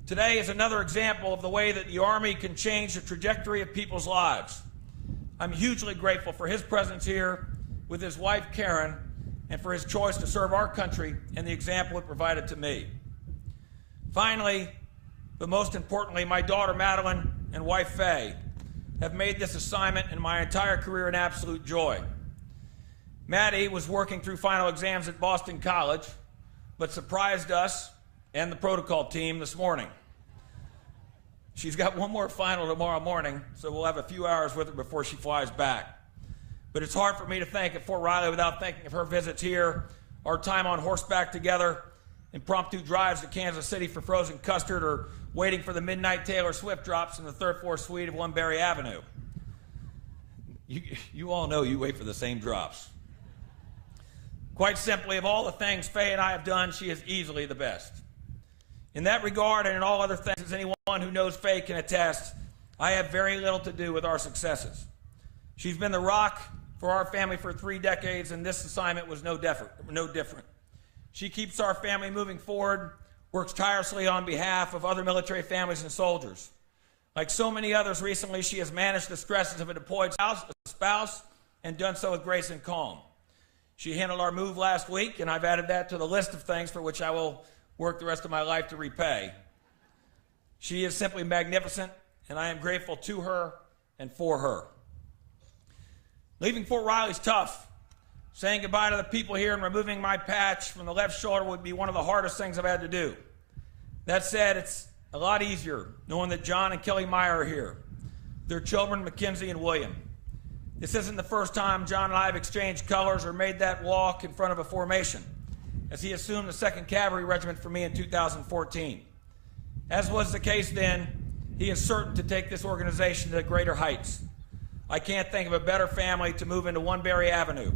Today is another example of the way that the Army can change the trajectory of people's lives. I'm hugely grateful for his presence here with his wife, Karen, and for his choice to serve our country and the example it provided to me. Finally, but most importantly, my daughter, Madeline, and wife, Fay, have made this assignment and my entire career an absolute joy. Maddie was working through final exams at Boston College, but surprised us and the protocol team this morning. She's got one more final tomorrow morning, so we'll have a few hours with her before she flies back. But it's hard for me to thank at Fort Riley without thinking of her visits here, our time on horseback together, impromptu drives to Kansas City for frozen custard, or waiting for the midnight Taylor Swift drops in the third-floor suite of Lunbury Avenue. You all know you wait for the same drops. Quite simply, of all the things Fay and I have done, she is easily the best. In that regard, and in all other things, as anyone who knows Fay can attest, I have very little to do with our successes. She's been the rock for our family for 3 decades, and this assignment was no different. She keeps our family moving forward, works tirelessly on behalf of other military families and soldiers. Like so many others recently, she has managed the stresses of a deployed spouse and done so with grace and calm. She handled our move last week, and I've added that to the list of things for which I will work the rest of my life to repay. She is simply magnificent, and I am grateful to her and for her. Leaving Fort Riley is tough. Saying goodbye to the people here and removing my patch from the left shoulder would be one of the hardest things I've had to do. That said, it's a lot easier knowing that John and Kelly Meyer are here. Their children, Mackenzie and William. This isn't the first time John and I have exchanged colors or made that walk in front of a formation, as he assumed the 2nd Cavalry Regiment for me in 2014. As was the case then, he is certain to take this organization to greater heights. I can't think of a better family to move into One Berry Avenue,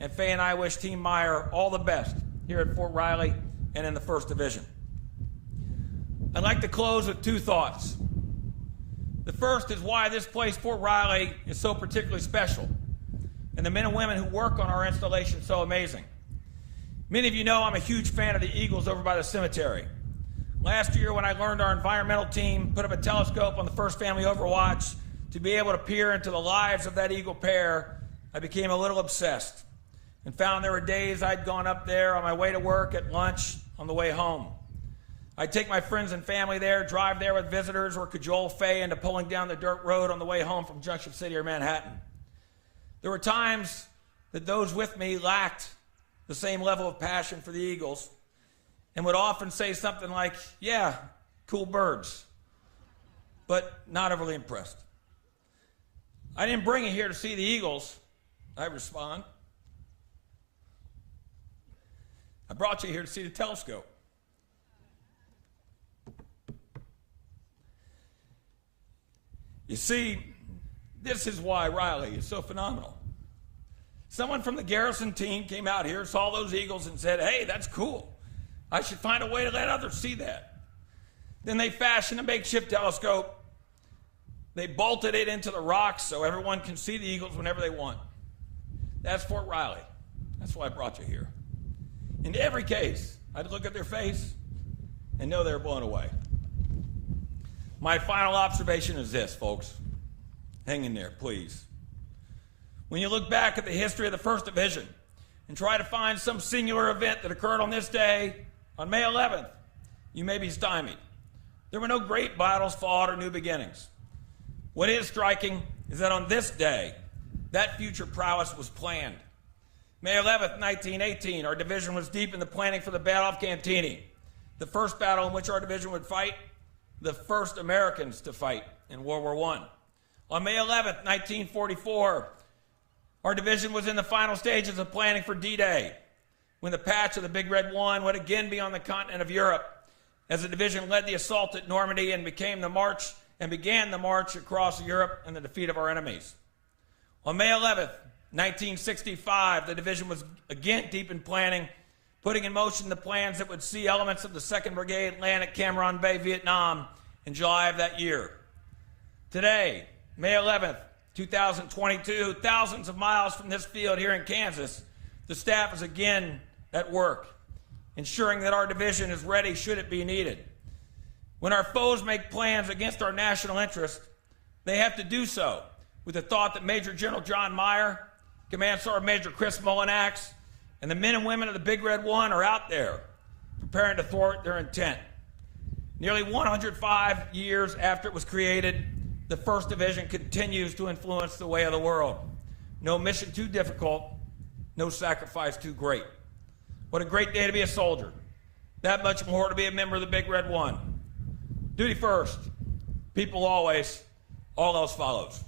and Fay and I wish Team Meyer all the best here at Fort Riley and in the 1st Division. I'd like to close with 2 thoughts. The first is why this place, Fort Riley, is so particularly special, and the men and women who work on our installation so amazing. Many of you know I'm a huge fan of the eagles over by the cemetery. Last year, when I learned our environmental team put up a telescope on the First Family Overwatch to be able to peer into the lives of that eagle pair, I became a little obsessed and found there were days I'd gone up there on my way to work, at lunch, on the way home. I'd take my friends and family there, drive there with visitors, or cajole Fay into pulling down the dirt road on the way home from Junction City or Manhattan. There were times that those with me lacked the same level of passion for the eagles and would often say something like, yeah, cool birds, but not overly impressed. I didn't bring you here to see the eagles, I respond. I brought you here to see the telescope. You see, this is why Riley is so phenomenal. Someone from the garrison team came out here, saw those eagles, and said, hey, that's cool. I should find a way to let others see that. Then they fashioned a makeshift telescope. They bolted it into the rocks so everyone can see the eagles whenever they want. That's Fort Riley. That's why I brought you here. In every case, I'd look at their face and know they're blown away. My final observation is this, folks. Hang in there, please. When you look back at the history of the 1st Division and try to find some singular event that occurred on this day, on May 11th, you may be stymied. There were no great battles fought or new beginnings. What is striking is that on this day, that future prowess was planned. May 11th, 1918, our division was deep in the planning for the Battle of Cantigny, the first battle in which our division would fight, the first Americans to fight in World War I. On May 11th, 1944, our division was in the final stages of planning for D-Day, when the patch of the Big Red One would again be on the continent of Europe, as the division led the assault at Normandy and began the march across Europe and the defeat of our enemies. On May 11th, 1965, the division was again deep in planning, putting in motion the plans that would see elements of the 2nd Brigade land at Cam Bay, Vietnam in July of that year. Today, May 11th, 2022, thousands of miles from this field here in Kansas, the staff is again at work, ensuring that our division is ready should it be needed. When our foes make plans against our national interest, they have to do so with the thought that Major General John Meyer, Command Sergeant Major Chris Mullinax, and the men and women of the Big Red One are out there preparing to thwart their intent. Nearly 105 years after it was created, the 1st Division continues to influence the way of the world. No mission too difficult, no sacrifice too great. What a great day to be a soldier. That much more to be a member of the Big Red One. Duty first, people always, all else follows.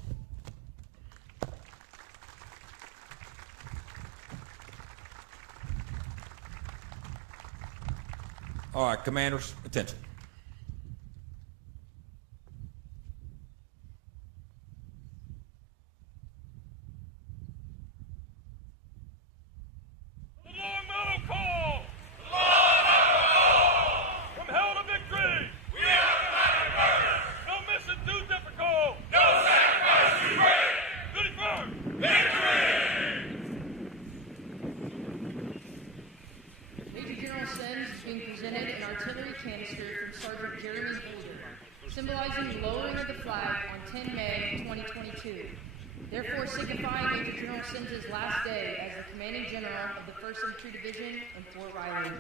All right, commanders, attention. The long battle call! From hell to victory! We are combating murder! No mission too difficult! No sacrifice too great! Duty first! Victory! Major General being presented an artillery canister from Sergeant Jeremy Boulder, symbolizing the lowering of the flag on 10 May 2022, therefore signifying Major General Sims' last day as the Commanding General of the 1st Infantry Division in Fort Riley.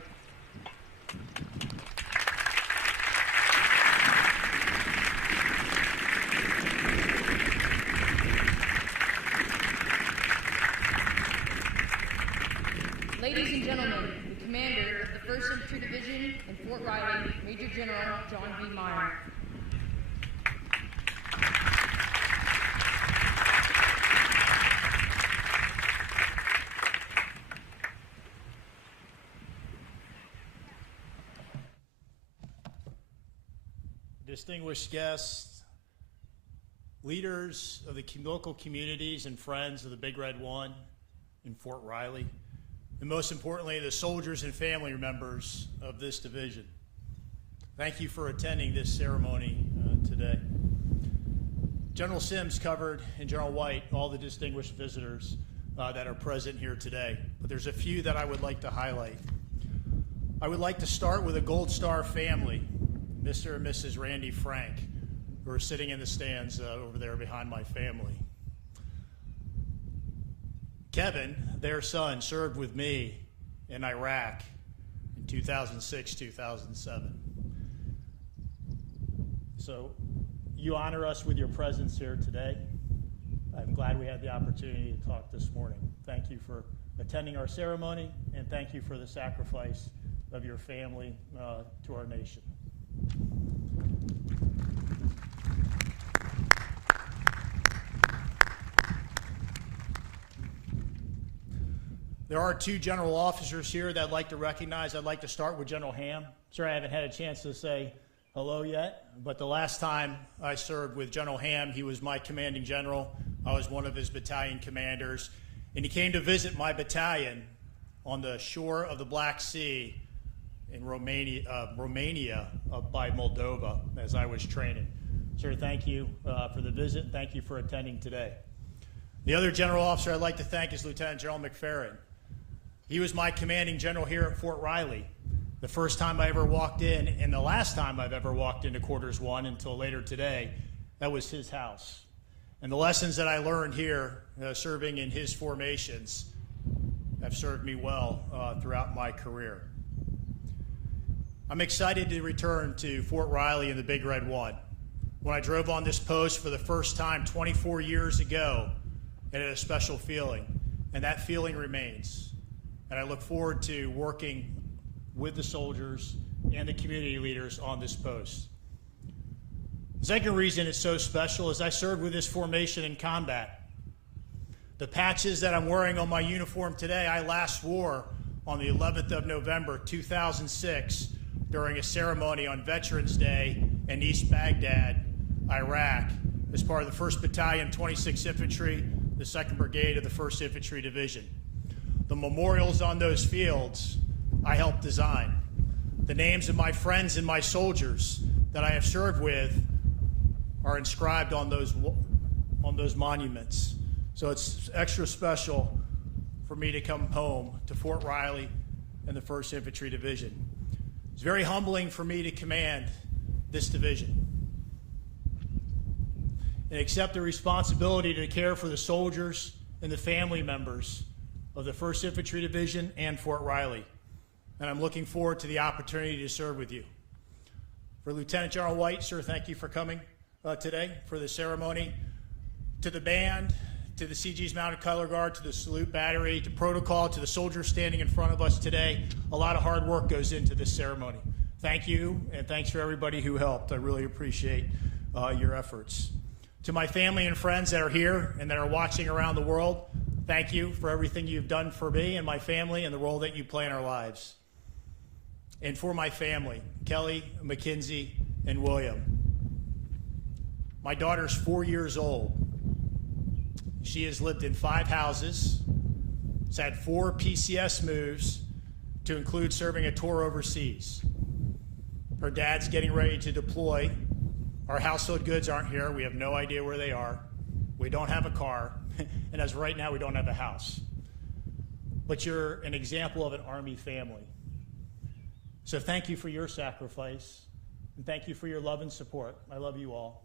Ladies and gentlemen, the Commander of the 1st Infantry Division in Fort Riley, Major General John B. Meyer. Distinguished guests, leaders of the local communities and friends of the Big Red One in Fort Riley, and most importantly, the soldiers and family members of this division. Thank you for attending this ceremony today. General Sims covered in General White all the distinguished visitors that are present here today, but there's a few that I would like to highlight. I would like to start with a Gold Star family, Mr. and Mrs. Randy Frank, who are sitting in the stands over there behind my family. Kevin, their son, served with me in Iraq in 2006, 2007. So you honor us with your presence here today. I'm glad we had the opportunity to talk this morning. Thank you for attending our ceremony, and thank you for the sacrifice of your family to our nation. There are two general officers here that I'd like to recognize. I'd like to start with General Ham. Sir, I haven't had a chance to say hello yet, but the last time I served with General Ham, he was my commanding general. I was one of his battalion commanders, and he came to visit my battalion on the shore of the Black Sea in Romania by Moldova as I was training. Sir, thank you for the visit. Thank you for attending today. The other general officer I'd like to thank is Lieutenant General McFerrin. He was my commanding general here at Fort Riley. The first time I ever walked in, and the last time I've ever walked into Quarters 1 until later today, that was his house. And the lessons that I learned here, serving in his formations, have served me well throughout my career. I'm excited to return to Fort Riley in the Big Red One. When I drove on this post for the first time 24 years ago, it had a special feeling, and that feeling remains. And I look forward to working with the soldiers and the community leaders on this post. The second reason it's so special is I served with this formation in combat. The patches that I'm wearing on my uniform today, I last wore on the 11th of November, 2006, during a ceremony on Veterans Day in East Baghdad, Iraq, as part of the 1st Battalion, 26th Infantry, the 2nd Brigade of the 1st Infantry Division. The memorials on those fields I helped design. The names of my friends and my soldiers that I have served with are inscribed on those monuments. So it's extra special for me to come home to Fort Riley and the 1st Infantry Division. It's very humbling for me to command this division and accept the responsibility to care for the soldiers and the family members of the 1st Infantry Division and Fort Riley. And I'm looking forward to the opportunity to serve with you. For Lieutenant General White, sir, thank you for coming today for the ceremony. To the band, to the CG's Mounted Color Guard, to the salute battery, to protocol, to the soldiers standing in front of us today, a lot of hard work goes into this ceremony. Thank you, and thanks for everybody who helped. I really appreciate your efforts. To my family and friends that are here and that are watching around the world, thank you for everything you've done for me and my family and the role that you play in our lives. And for my family, Kelly, Mackenzie, and William. My daughter's 4 years old. She has lived in 5 houses, has had 4 PCS moves, to include serving a tour overseas. Her dad's getting ready to deploy. Our household goods aren't here. We have no idea where they are. We don't have a car. And as of right now, we don't have a house. But you're an example of an Army family. So thank you for your sacrifice, and thank you for your love and support. I love you all.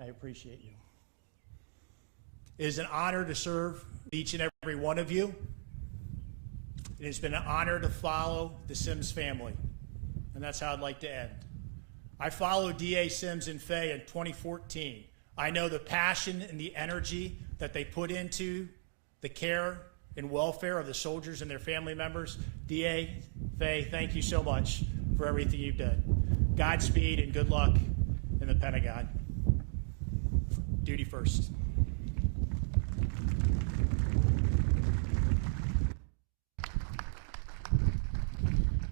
I appreciate you. It is an honor to serve each and every one of you. It has been an honor to follow the Sims family, and that's how I'd like to end. I followed DA Sims and Fay in 2014. I know the passion and the energy that they put into the care and welfare of the soldiers and their family members. DA, Fay, thank you so much for everything you've done. Godspeed and good luck in the Pentagon. Duty first.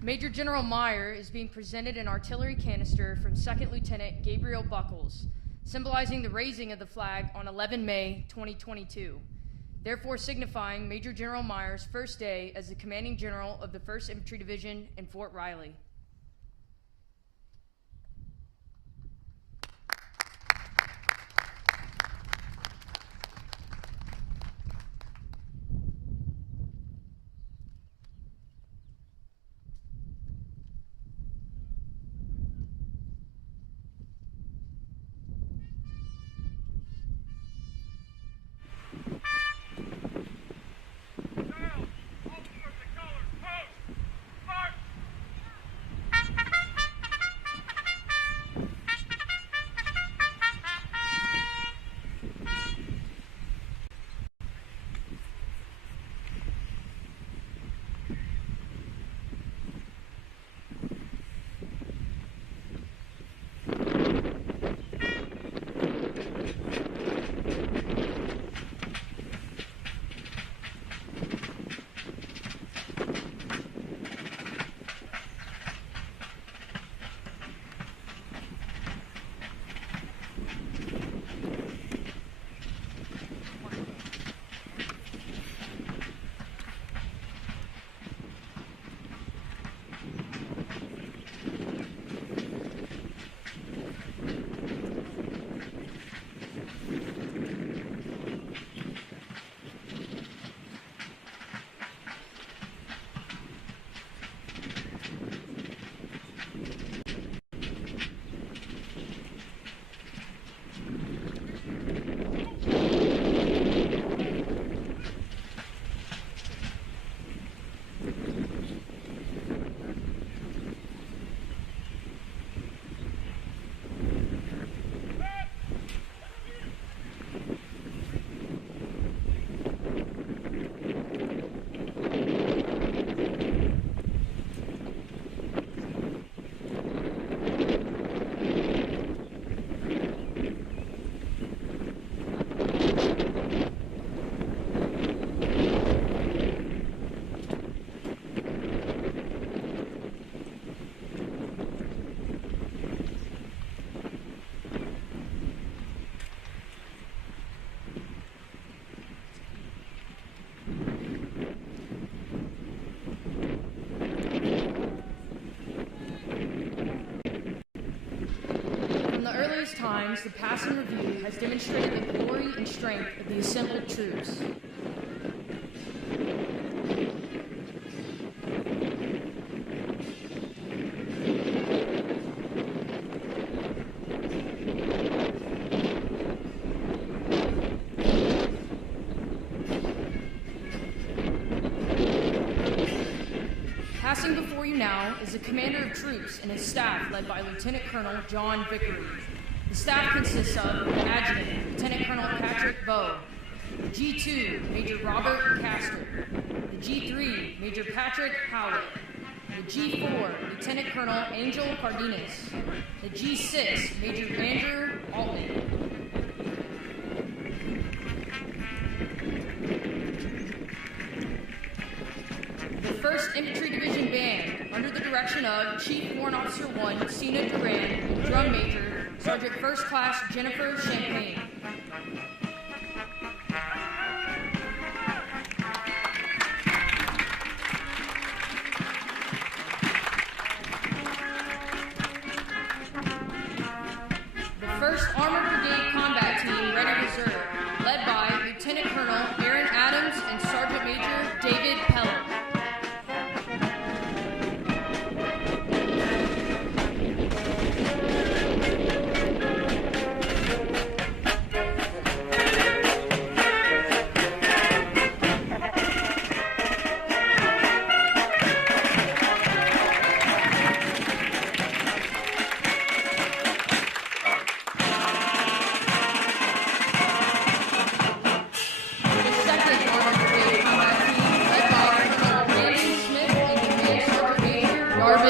Major General Meyer is being presented an artillery canister from 2nd Lieutenant Gabriel Buckles, symbolizing the raising of the flag on 11 May 2022, therefore signifying Major General Meyer's first day as the Commanding General of the 1st Infantry Division in Fort Riley. Times, the passing review has demonstrated the glory and strength of the assembled troops. Passing before you now is the commander of troops and his staff led by Lieutenant Colonel John Vickery. The staff consists of the Adjutant, Lieutenant Colonel Patrick Bowe, the G2, Major Robert Castor, the G3, Major Patrick Howard, the G4, Lieutenant Colonel Angel Cardenas, the G6, Major Andrew Altman. The 1st Infantry Division Band, under the direction of Chief Warrant Officer 1, Sina Duran, and Drum Major Sergeant First Class Jennifer Champagne. The 1st Armored Brigade Combat Team Ready Reserve, led by Lieutenant Colonel Aaron Adams and Sergeant Major David Pelham.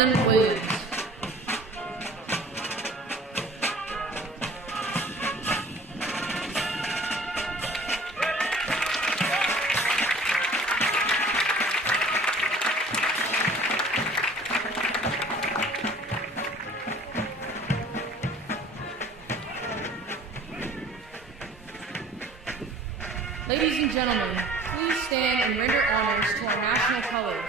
Marvin Williams. Ladies and gentlemen, please stand and render honors to our national colors.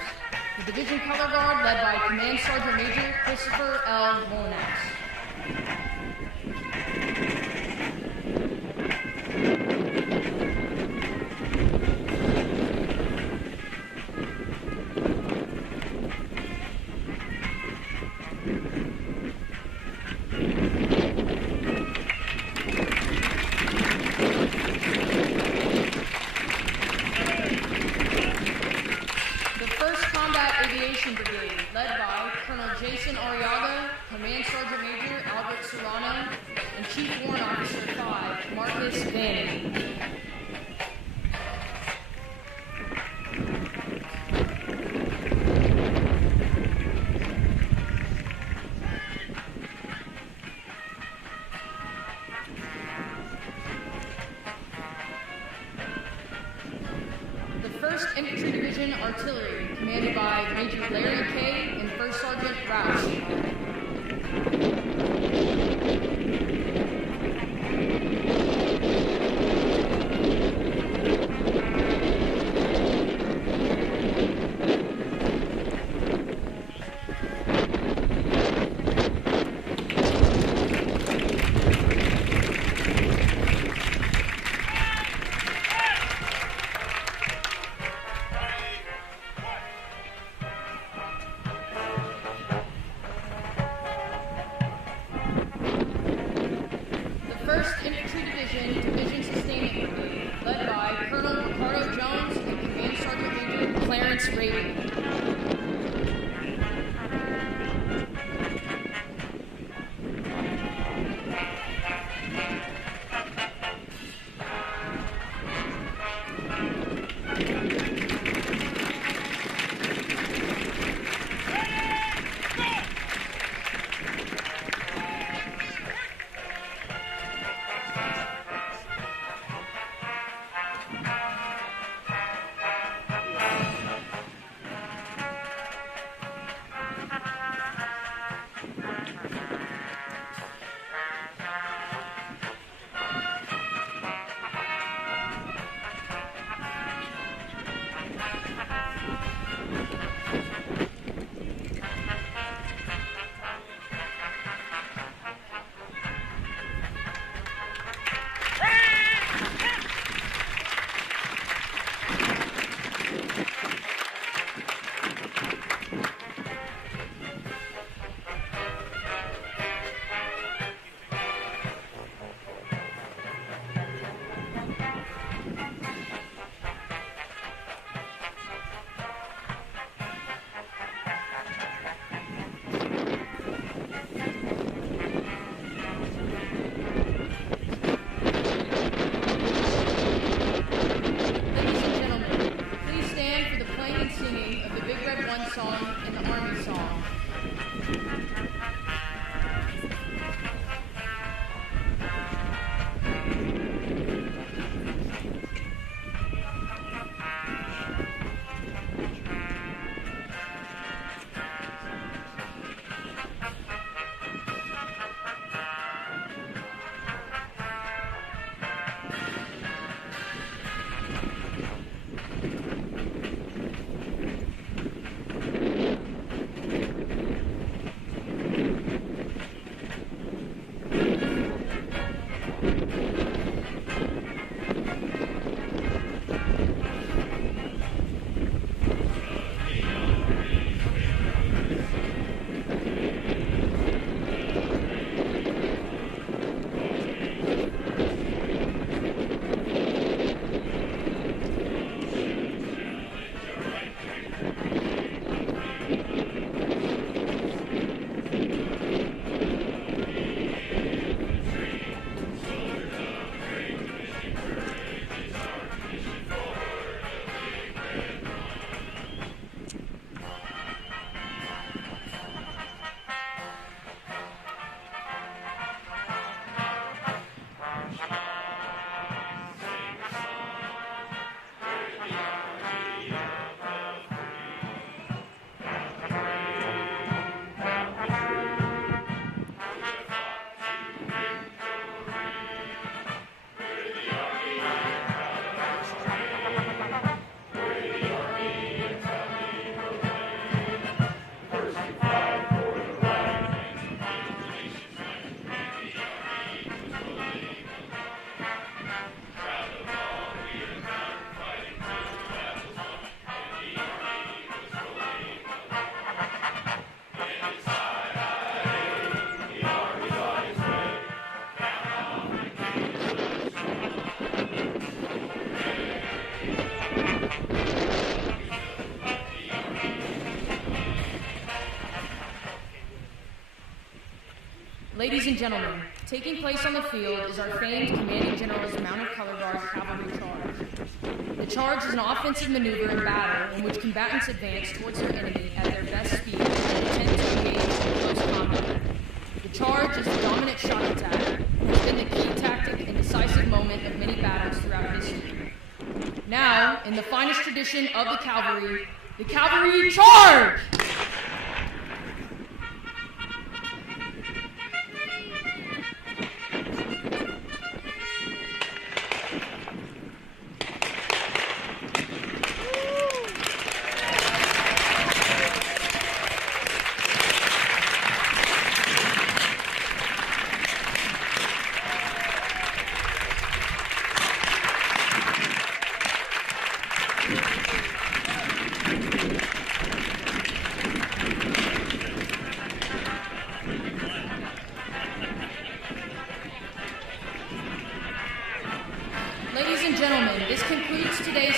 The Division Color Guard led by Command Sergeant Major Christopher L. Molinax. Brigade, led by Colonel Jason Arriaga, Command Sergeant Major Albert Serrano, and Chief Warrant Officer 5, Marcus Vanny. The 1st Infantry Division Artillery, commanded by Major Larry Kay and First Sergeant Rouse. Division Sustainment Brigade, led by Colonel Ricardo Jones and Command Sergeant Major Clarence Rady. Ladies and gentlemen, taking place on the field is our famed Commanding General's Mounted Color Guard Cavalry Charge. The charge is an offensive maneuver in battle in which combatants advance towards their enemy at their best speed and attempt to engage in close combat. The charge is the dominant shock attack and has been the key tactic and decisive moment of many battles throughout history. Now, in the finest tradition of the cavalry charge! Ladies and gentlemen, this concludes today's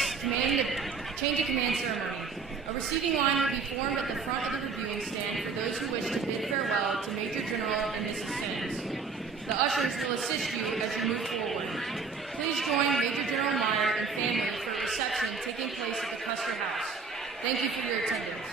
change of command ceremony. A receiving line will be formed at the front of the reviewing stand for those who wish to bid farewell to Major General and Mrs. Sims. The ushers will assist you as you move forward. Please join Major General Meyer and family for a reception taking place at the Custer House. Thank you for your attendance.